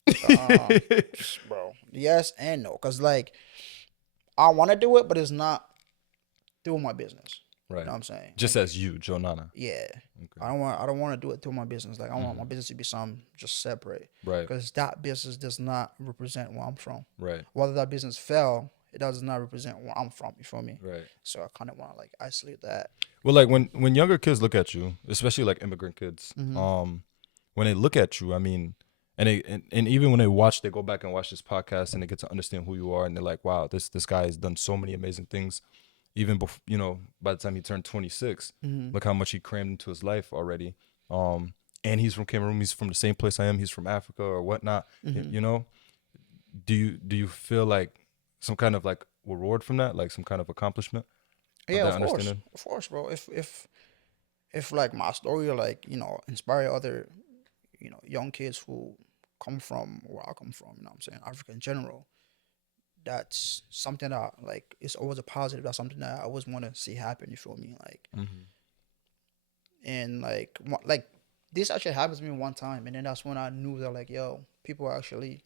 Uh, bro, yes and no, cause like I want to do it, but it's not through my business. You Right. know what I'm saying? Just Like, as you, Joe Nana. yeah, Okay. I don't want to do it through my business. Like, I want my Mm-hmm. business to be something just separate, Right. because that business does not represent where I'm from. Right. Whether that business fell, it does not represent where I'm from. You feel me? Right. So I kind of want to like isolate that. Well, like when younger kids look at you, especially like immigrant kids, Mm-hmm. when they look at you, I mean, and even when they go back and watch this podcast and they get to understand who you are, and they're like, wow, this guy has done so many amazing things, even before, by the time he turned 26, Mm-hmm. look how much he crammed into his life already. And he's from Cameroon, he's from the same place I am, he's from Africa or whatnot. Mm-hmm. Do you feel like some kind of like reward from that, like some kind of accomplishment of Yeah, that understanding? of course, bro. If like my story like, inspire other, young kids who come from where I come from, you know what I'm saying, Africa in general, that's something that like it's always a positive. That's something that I always want to see happen. You feel me? Like, Mm-hmm. and like like this actually happened to me one time, and then that's when I knew that like, yo, people are actually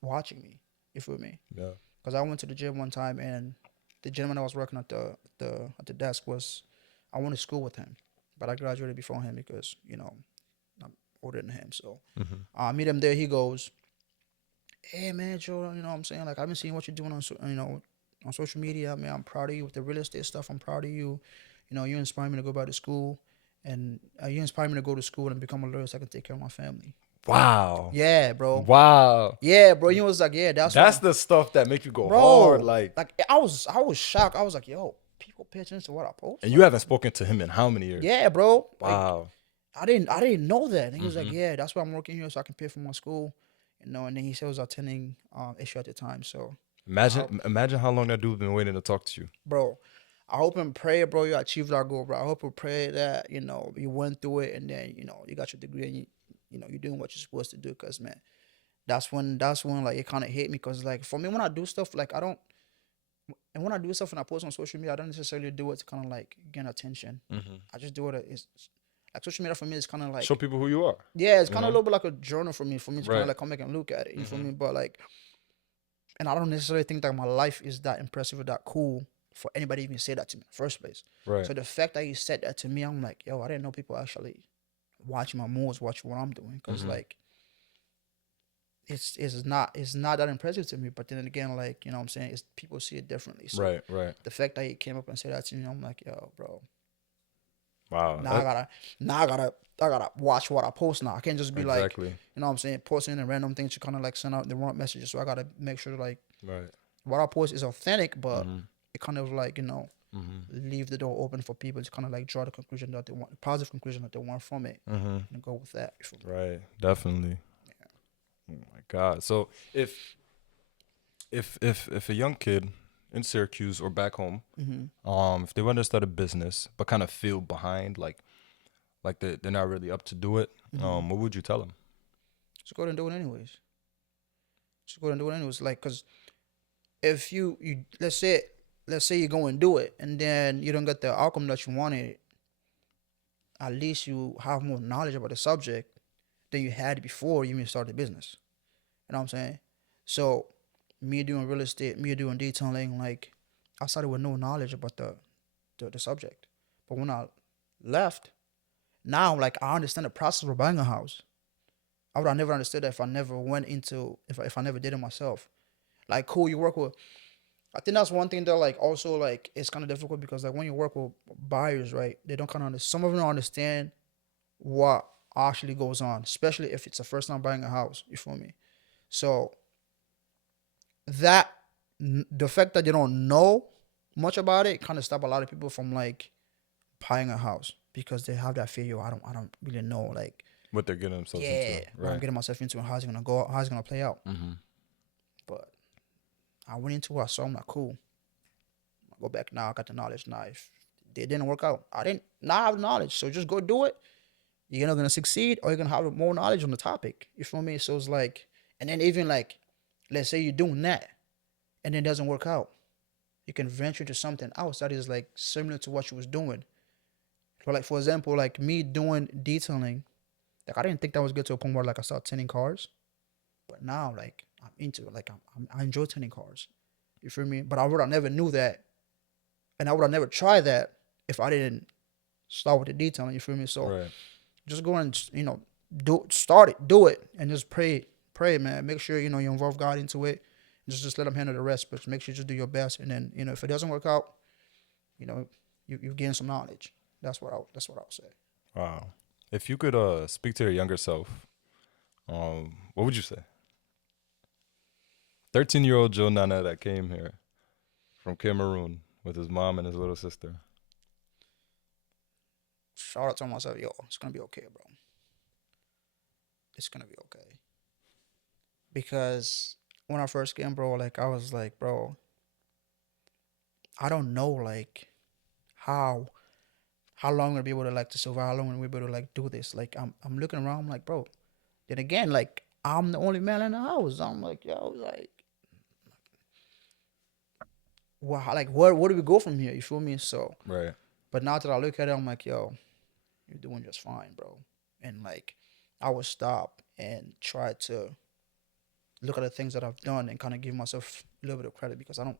watching me. You feel me? Yeah. Because I went to the gym one time, and the gentleman that was working at the desk was, I went to school with him, but I graduated before him because I'm older than him. So Mm-hmm. I meet him there. He goes, "Hey man, Joe, you know what I'm saying? Like, I've been seeing what you're doing on on social media. Man, I'm proud of you with the real estate stuff. I'm proud of you. You inspire me to go back to school, and you inspire me to go to school and become a lawyer so I can take care of my family." Wow. Yeah, bro. Wow. Yeah, bro. You was like, yeah, that's That's why, the stuff that make you go hard. bro. Like, Like I was shocked. I was like, yo, people pay attention to what I post. and you Like, haven't spoken to him in how many years? yeah, bro. Like, Wow. I didn't know that. And he was like, Hmm. yeah, that's why I'm working here so I can pay for my school, you know. And then he said he was attending issue at the time. So, I, Imagine how long that dude's been waiting to talk to you. bro, I hope and pray, bro, you achieved our goal, bro. I hope and pray that you went through it and then you got your degree and you're doing what you're supposed to do. Cause man, that's when like it kind of hit me. Cause like for me, when I do stuff like I don't, and when I do stuff and I post on social media, I don't necessarily do it to kind of like gain attention. Hmm. I just do it. It's like social media for me is kind of like, Show people who you are. yeah, it's You kind of a know. little bit like a journal for me. For me to kind of Right. like come back and look at it. You feel Hmm. me? But like, and I don't necessarily think that my life is that impressive or that cool for anybody to even say that to me in the first place. Right. So the fact that you said that to me, I'm like, yo, I didn't know people actually watch my moves, watch what I'm doing, because Hmm. like it's not that impressive to me. But then again, like what I'm saying, it's people see it differently. So Right. Right. the fact that he came up and said that to me, I'm like, yo, bro, Wow. now I gotta watch what I post now. I can't just be like, Exactly. what I'm saying, posting a random thing to kind of like send out the wrong messages. So I gotta make sure like Right. what I post is authentic, but Hmm. it kind of like Hmm. leave the door open for people to kind of like draw the conclusion that they want, the positive conclusion that they want from it, Hmm. and go with that. You feel me? Right. Definitely. Oh my God. So if a young kid in Syracuse or back home, if they want to start a business but kind of feel behind, like they're not really up to do it, what would you tell them? Just go ahead and do it anyways. Just go ahead and do it anyways. Like, cause if you let's say you go and do it, and then you don't get the outcome that you wanted, at least you have more knowledge about the subject than you had before you even started the business. You know what I'm saying? So, me doing real estate, me doing detailing, like I started with no knowledge about the subject. But when I left, now like I understand the process of buying a house. I would have never understood that if I never went into if I never did it myself. Like cool, you work with. I think that's one thing that like also like it's kind of difficult because like when you work with buyers, right? They don't kind of understand. Some of them don't understand what actually goes on, especially if it's the first time buying a house. You feel me? So that the fact that they don't know much about it kind of stop a lot of people from like buying a house because they have that fear. Yo, I don't really know like What they're getting themselves yeah into, what I'm right? getting myself into and how's it gonna go, how's it gonna play out. Mm-hmm. But I went into it, I saw I'm like cool. I go back now. I got the knowledge now. If it didn't work out, I didn't. Now I have the knowledge, so just go do it. You're not gonna succeed, or you're gonna have more knowledge on the topic. You feel me? So it's like, and then even like, let's say you're doing that, and it doesn't work out, you can venture to something else that is like similar to what you was doing. But like for example, like me doing detailing, like I didn't think that was good to a point where like I started tinting cars, but now like I'm into it. Like I enjoy tinting cars. You feel me? But I would have never knew that, and I would have never tried that if I didn't start with the detailing. You feel me? So Right. just go and start it, do it, and just pray, man. Make sure you involve God into it. Just let Him handle the rest, but make sure you just do your best. And then if it doesn't work out, you know you gain some knowledge. That's what I would say. Wow. If you could speak to your younger self, what would you say? 13-year-old Joe Nana that came here from Cameroon with his mom and his little sister. Shout out to myself, yo. It's gonna be okay, bro. It's gonna be okay. Because when I first came, bro, like I was like, bro, I don't know, like how how long I'm gonna be able to like to survive. How long I'm gonna be able to like do this? Like I'm looking around. I'm like, bro. Then again, like I'm the only man in the house. I'm like, yo, like, like where do we go from here? You feel me? So, Right. but now that I look at it, I'm like, yo, you're doing just fine, bro. And like, I would stop and try to look at the things that I've done and kind of give myself a little bit of credit because I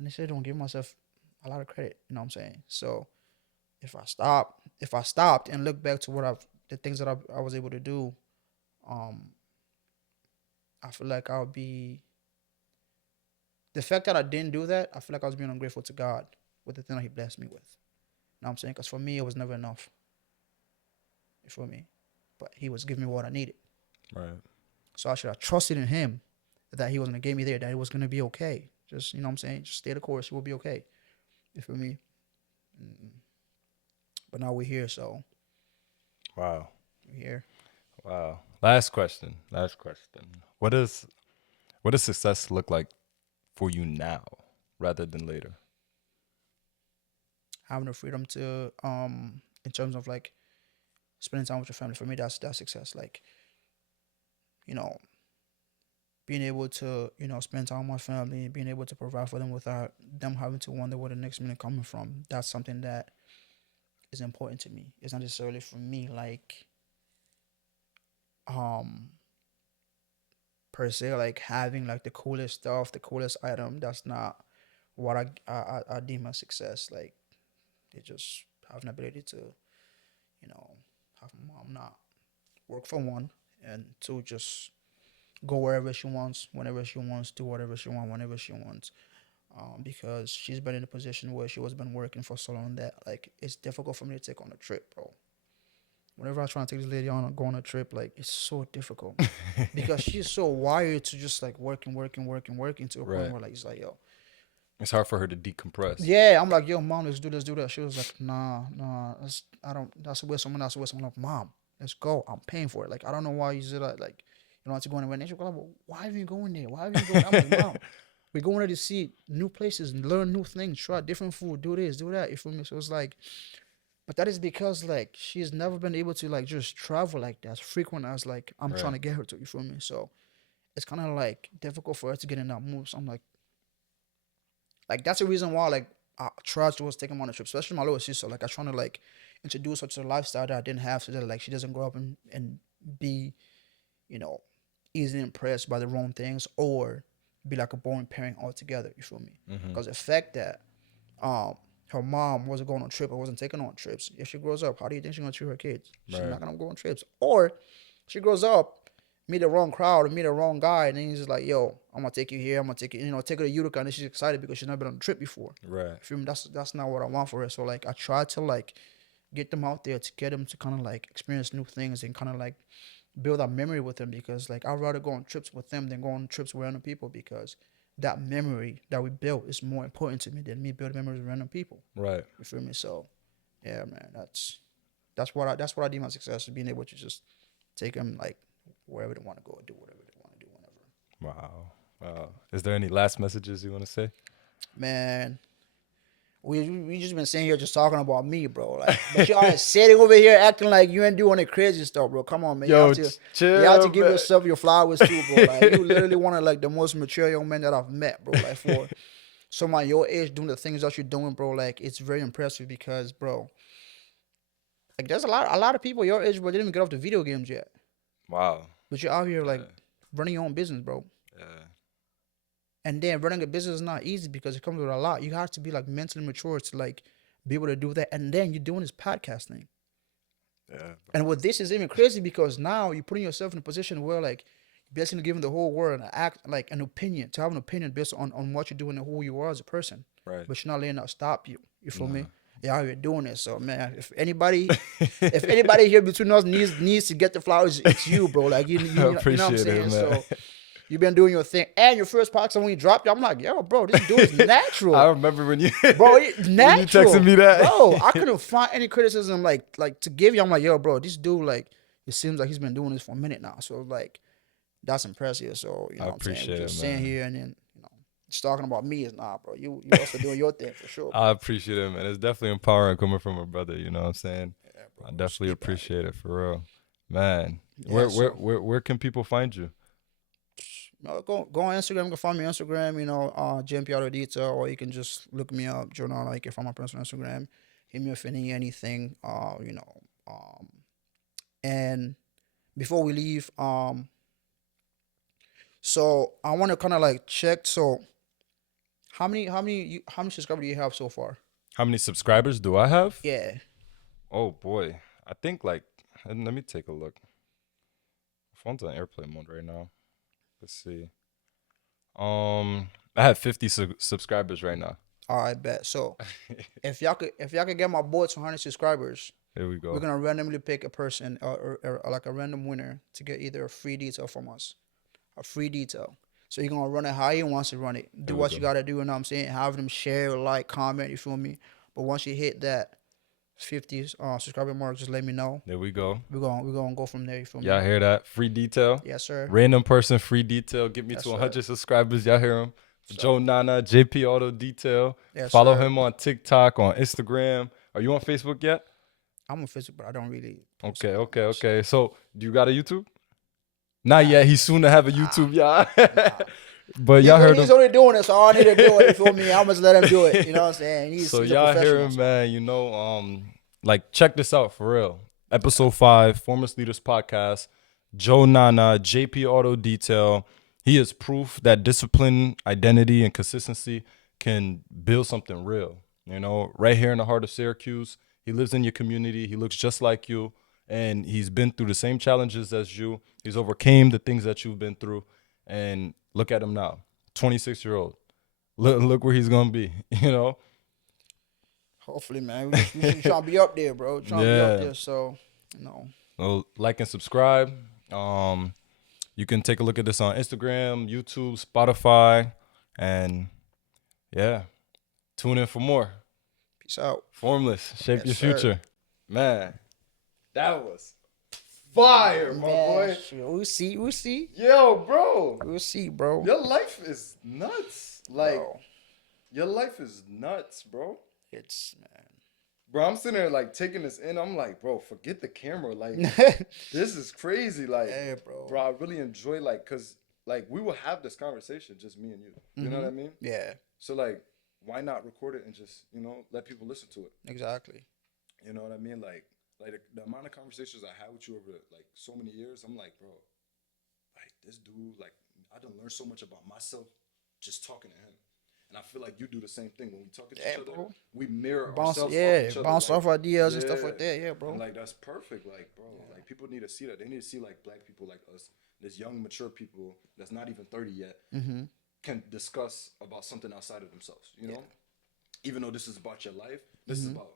necessarily don't give myself a lot of credit. You know what I'm saying? So if I stopped and look back to the things that I was able to do, um, I feel like I'll be the fact that I didn't do that. I feel like I was being ungrateful to God with the thing that He blessed me with. You know what I'm saying? Because for me, it was never enough. You feel me? but he was giving me what I needed. Right. So I should have trusted in him that he was gonna get me there, that it was gonna be okay. Just you know what I'm saying, just stay the course, it will be okay. You feel me? But now we're here, so Wow. we're here. Wow. Last question. Last question. What does success look like for you now rather than later? Having the freedom to in terms of like spending time with your family, for me that's success. Like, you know, being able to, spend time with my family, being able to provide for them without them having to wonder where the next minute coming from. That's something that is important to me. It's not necessarily for me like um per se like having like the coolest stuff, the coolest item. That's not what I deem as success. Like they just have an ability to, you know, have my mom not work for one, and two, just go wherever she wants, whenever she wants, do whatever she wants, whenever she wants. Because she's been in a position where she was been working for so long that like it's difficult for me to take on a trip, bro. Whenever I try to take this lady on go on a trip, like it's so difficult because she's so wired to just like working, working, working, working to a point Right. where like it's like yo, It's hard for her to decompress. yeah, I'm like yo, mom, let's do this, do that. She was like, nah, nah, I don't. That's a waste of money. That's a waste of money. I'm like, mom, let's go. I'm paying for it. Like I don't know why you said that. Like you don't want to go anywhere. And she's like, well, why are you going there? Why are you going? I'm like, mom, we're going there to see new places, learn new things, try different food, do this, do that. You feel me? So it's like, but that is because like she's never been able to like just travel like that as frequent as like I'm trying Right. to get her to. You feel me? So it's kind of like difficult for her to get in that mood. So I'm like that's the reason why like I tried to take him on a trip, especially my little sister. Like I trying to like introduce her to the lifestyle that I didn't have, so that like she doesn't grow up and be, you know, easily impressed by the wrong things or be like a boring parent altogether. You feel me? Mm-hmm. Because the fact that um her mom wasn't going on trip or wasn't taking on trips, if she grows up, how do you think she's gonna treat her kids? She's Right. not gonna go on trips. Or she grows up, meet the wrong crowd or meet the wrong guy, and then he's just like, "Yo, I'm gonna take you here. I'm gonna take you, take her to Utica," and then she's excited because she's never been on a trip before. Right. Feel me? That's not what I want for her. So like, I try to like get them out there to get them to kind of like experience new things and kind of like build a memory with them because like I'd rather go on trips with them than go on trips with random people because that memory that we built is more important to me than me building memories with random people. Right. You feel me? So yeah, man, that's what I deem my success is being able to just take them like wherever they want to go, do whatever they want to do whenever. Wow. Wow. Is there any last messages you want to say? Man, we just been sitting here just talking about me, bro. Like, but y'all are sitting over here acting like you ain't doing the crazy stuff, bro. Come on, man. Yo, You chill, have to give man. yourself your flowers too, bro. Like you literally one of like the most mature young men that I've met, bro. Like for someone your age doing the things that you're doing, bro. Like it's very impressive because, bro, like there's a lot of people your age, bro, they didn't even get off the video games yet. Wow. But you're out here Yeah. like running your own business, bro. Yeah. And then running a business is not easy because it comes with a lot. You have to be like mentally mature to like be able to do that. And then you're doing this podcasting. Yeah. And what this is even crazy because now you're putting yourself in a position where like you're basically giving the whole world an act like an opinion, to have an opinion based on what you're doing and who you are as a person. Right. But you're not letting that stop you. You feel me? Nah. Yeah, you're doing this. So man, if anybody here between us needs to get the flowers, it's you, bro. Like you I know what I'm appreciate saying? it, man. So you've been doing your thing. And your first podcast when you dropped it, I'm like, yo, bro, this dude is natural. I remember when you Bro, it's natural. when you texted me that. Bro, I couldn't find any criticism like to give you. I'm like, yo, bro, this dude, like, it seems like he's been doing this for a minute now. So like that's impressive. So, I what I'm saying? appreciate We're it, just man. sitting here and then, just talking about me is not, bro. You also doing your thing for sure. I appreciate it, man. It's definitely empowering coming from a brother. You know what I'm saying? Yeah, bro. I definitely Speak back. appreciate it for real, man. Yeah, Where can people find you? Go on Instagram. You can find me on Instagram, J&P Auto Detail, or you can just look me up, Journal. Like, if I'm my personal Instagram, hit me if anything. And before we leave, so I want to kind of like check. So, how many subscribers do you have so far? How many subscribers do I have? Yeah. Oh boy, I think like let me take a look. My phone's on airplane mode right now. Let's see. I have 50 subscribers right now. All right, bet. So if y'all could get my boy to 100 subscribers, Here we We're go. gonna randomly pick a person or like a random winner to get either a free detail from us, a free detail. So you're gonna run it how you want to run it. Do Here we what you go. gotta do. You know what I'm saying? Have them share, like, comment. You feel me? But once you hit that 50 subscriber mark, just let me know. There we go. We're gonna go from there. You feel Y'all me? hear that? Free detail. Yes, sir. Random person, free detail. Get me Yes, to sir. 100 subscribers. Y'all hear him? So, Joe Nana, J&P Auto Detail. yes, Follow sir. him on TikTok, on Instagram. Are you on Facebook yet? I'm on Facebook, but I don't really post Okay, on okay, there, okay. so. So, do you got a YouTube? Not Nah, yet. He's soon to have a nah, YouTube, y'all. nah. But y'all heard He's him. only doing it, so I need to do it. You feel me? I must let him do it. You know what I'm saying? So He's a y'all hear professional. him, So. man. Like check this out for real. Episode 5, Foremost Leaders Podcast. Joe Nana, JP Auto Detail. He is proof that discipline, identity, and consistency can build something real. Right here in the heart of Syracuse. He lives in your community. He looks just like you, and he's been through the same challenges as you. He's overcame the things that you've been through, and look at him now, 26-year-old. Look where he's gonna be. Hopefully, man. We trying to be up there, bro. Trying to be up Yeah. there. So, you know. Well, like and subscribe. You can take a look at this on Instagram, YouTube, Spotify, and yeah, tune in for more. Peace out. Formless, shape Yes, your sir. future. Man, that was fire, my Man, boy. shit, we'll see. We'll see. Yo, bro, We'll see, bro. your life is nuts. Like, Bro, your life is nuts, bro. it's Bro, I'm sitting there like taking this in. I'm like, bro, forget the camera. Like, man. this is crazy. Like, Yeah, bro. bro, I really enjoy cause like we will have this conversation, just me and you. You know what I mean? Yeah, So like, why not record it and just let people listen to it? exactly. You know what I mean? Like the amount of conversations I had with you over like so many years, I'm like, bro, like this dude, like I done learned so much about myself just talking to him. And I feel like you do the same thing when we talk to Yeah, each other. bro. We mirror Bounce, ourselves yeah, off each other. bounce like, off ideas and stuff like yeah. that. Yeah, bro. And like that's perfect. Like, bro, like people need to see that. They need to see like black people like us, this young, mature people that's not even 30 yet, can discuss about something outside of themselves. You know, even though this is about your life, this is about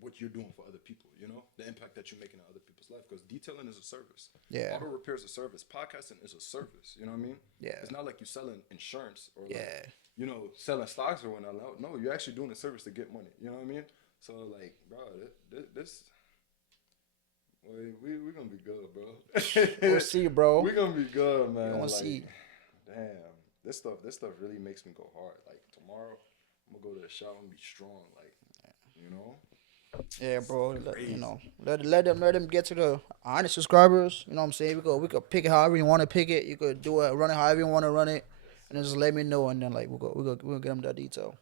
what you're doing for other people. The impact that you're making in other people's life. Because detailing is a service. Yeah. Auto repair is a service. Podcasting is a service. You know what I mean? Yeah. It's not like you're selling insurance or like, Yeah. selling stocks or whatnot. No, you're actually doing a service to get money. You know what I mean? So like, bro, this we're gonna be good, bro. We'll see, bro. We're gonna be good, man. We're gonna Like, see. damn, this stuff really makes me go hard. Like tomorrow, I'm gonna go to the shower and be strong. Like, Yeah, bro. crazy. Let them get to the 100 subscribers. You know what I'm saying? We could pick it however you want to pick it. You could do it, run it however you want to run it, and then just let me know, and then like we'll get them that detail.